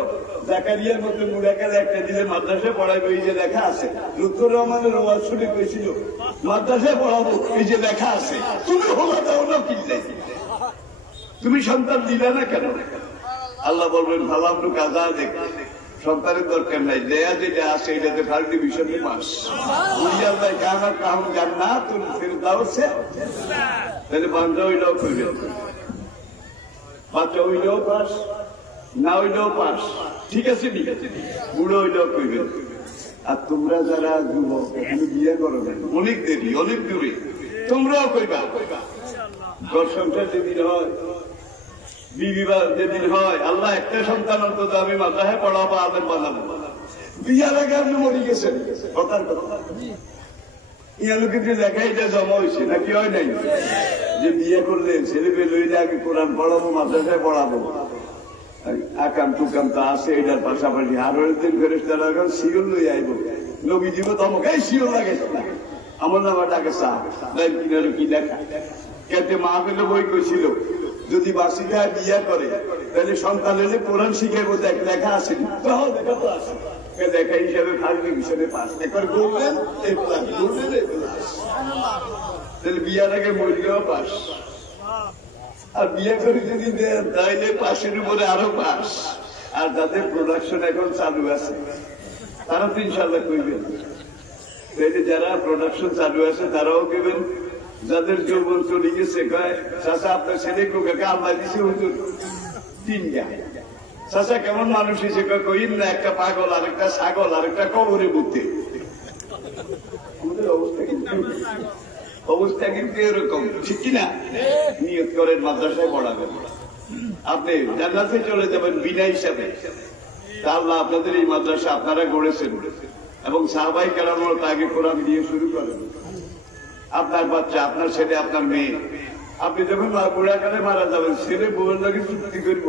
জাকারিয়ার মতো বুড়া কালে একটা দিলে মাদ্রাসায় পড়াইবে, এই যে লেখা আছে। লুৎফর রহমানের ওয়াজ শুনে কইছিল মাদ্রাসায় পড়াবো, এই যে লেখা আছে। তুমি হলা দাও না কি, তুমি সন্তান দিলে না কেন? আল্লাহ বলবেন ভালাম তো কাজা দেখ, সন্তানের দরকার নাই, দেয়া যেটা আছে এটাতে ফার্স্ট ডিভিশনে পাস। আল্লাহ কাহার কাহন জান্নাত ফিরদাউসে, তাহলে বান্দা হইলেও করবে, বাচ্চা হইলেও পাস, না হইলেও পাস, ঠিক আছে নি, বুড়ো হইলেও করবে। আর তোমরা যারা যুবক এখানে বিয়ে করো অনেক দেরি, অনেক দূরে, তোমরাও কইবা। ঘর সংসার যেদিন হয়, বিবাহ যেদিন হয়, আল্লাহ একটা সন্তান অন্তত আমি মাথায় পড়াবো, আদের বানাবো। বিয়ার আগে আপনি মরে গেছেন, কথার কথা ইয়ালো কিন্তু লেখা এটা জমা হয়েছে নাকি হয় নাই? যে বিয়ে করলে ছেলে পেলে হইলে আগে কোরআন পড়াবো, মাদ্রাসায় পড়াবো, আকাম টুকাম তা আছে, এটার পাশাপাশি আরো একদিন ফেরেশতারা শিওর লই আইব, নবী দিব তমক এই শিওর লাগে না, আমার নাম ডাকে চা কি লেখা কেটে মা পেলে বই কইছিল যদি বাসিকা বিয়া করে তাহলে সন্তান হলে কোরআন শিখে বোঝে লেখা আছে, দেখা তো আছে, দেখা হিসাবে ফার্স্ট ডিভিশনে পাস। একবার বলবেন তাহলে বিয়ার আগে মরলেও পাস, আর বিয়ে করে যদি দেন তাইলে পাশের উপরে আরো পাস। আর যাদের প্রোডাকশন এখন চালু আছে তারা তো ইনশাল্লাহ কইবেন, যারা প্রোডাকশন চালু আছে তারাও কেবেন। যাদের যৌবন চলে গেছে কয় চাচা আপনার ছেলে কোকে আল্লাহ দিছে হুজুর 3 গায়ে, চাচা কেমন মানুষ হিসেবে কইন না, একটা পাগল, আর একটা ছাগল, আর একটা কবরে বুঝতে। আমাদের অবস্থা কিন্তু এরকম, ঠিক কিনা? নিয়ত করেন মাদ্রাসায় পড়াবেন, আপনি জান্নাতে চলে যাবেন বিনা হিসাবে। তা আল্লাহ আপনাদের এই মাদ্রাসা আপনারা গড়েছেন, এবং সাহাবাই কেরামের আগে কোরআন দিয়ে শুরু করেন। আপনার বাচ্চা, আপনার ছেলে, আপনার মেয়ে, আপনি যখন বুড়াকালে মারা যাবেন, ছেলে বউয়ের লাগে চুক্তি করব,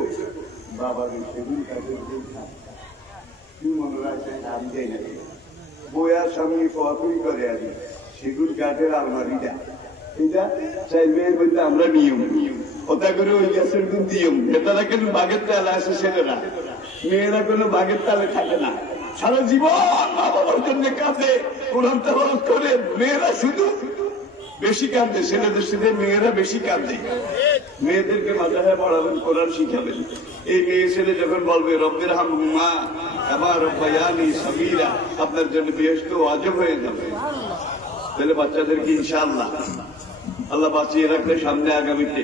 বাবা সেগুন কাজে কি মনে রাখছে আমি যাই না, বইয়ার সঙ্গে কোয়াকুই করে আনি সেগুন কাঠের আলমারিটা, এটা চাইবে বলতে আমরা নিয়ম ওটা করে ওই গ্যাসের গুণ নিয়ম। নেতারা কেন বাঘের তালে আসে ছেলেরা, মেয়েরা কোনো বাঘের তালে থাকে না, সারা জীবন মা বাবার জন্য কাঁদে, কোরআন তেলাওয়াত করে। মেয়েরা শুধু বেশি কাঁদে, ছেলেদের সাথে মেয়েরা বেশি কাঁদে। মেয়েদেরকে মাদ্রাসায় পড়াবেন, কোরআন শিখাবেন। এই মেয়ে ছেলে যখন বলবে রব্বির হামহুমা কামা রাব্বায়ানি সগীরা, আপনার জন্য বেহেশত ওয়াজিব হয়ে যাবে। তাহলে বাচ্চাদেরকে ইনশাআল্লাহ আল্লাহ বাঁচিয়ে রাখলে সামনে আগামীতে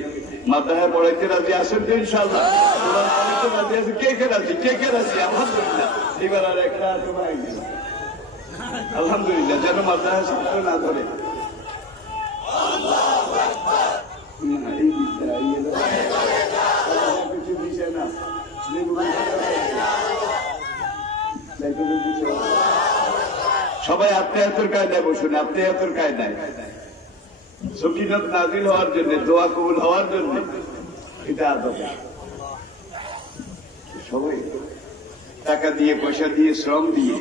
মাদ্রাসায় পড়াইতে রাজি আছেন তো ইনশাআল্লাহ? কোরআন পড়াইতে রাজি আছে? কে কে রাজি? কে কে রাজি? আলহামদুলিল্লাহ। এবার আর একটা তোমার আলহামদুলিল্লাহ, যেন মাদ্রাসা ছাত্র না ধরে। কিছু দিছে না, সবাই আত্মীয়তার কায়দায় বসুন, আত্মীয়তার কায়দায় সকিনত নাজিল হওয়ার জন্য, দোয়া কবুল হওয়ার জন্য, এটা আদব। সবাই টাকা দিয়ে, পয়সা দিয়ে, শ্রম দিয়ে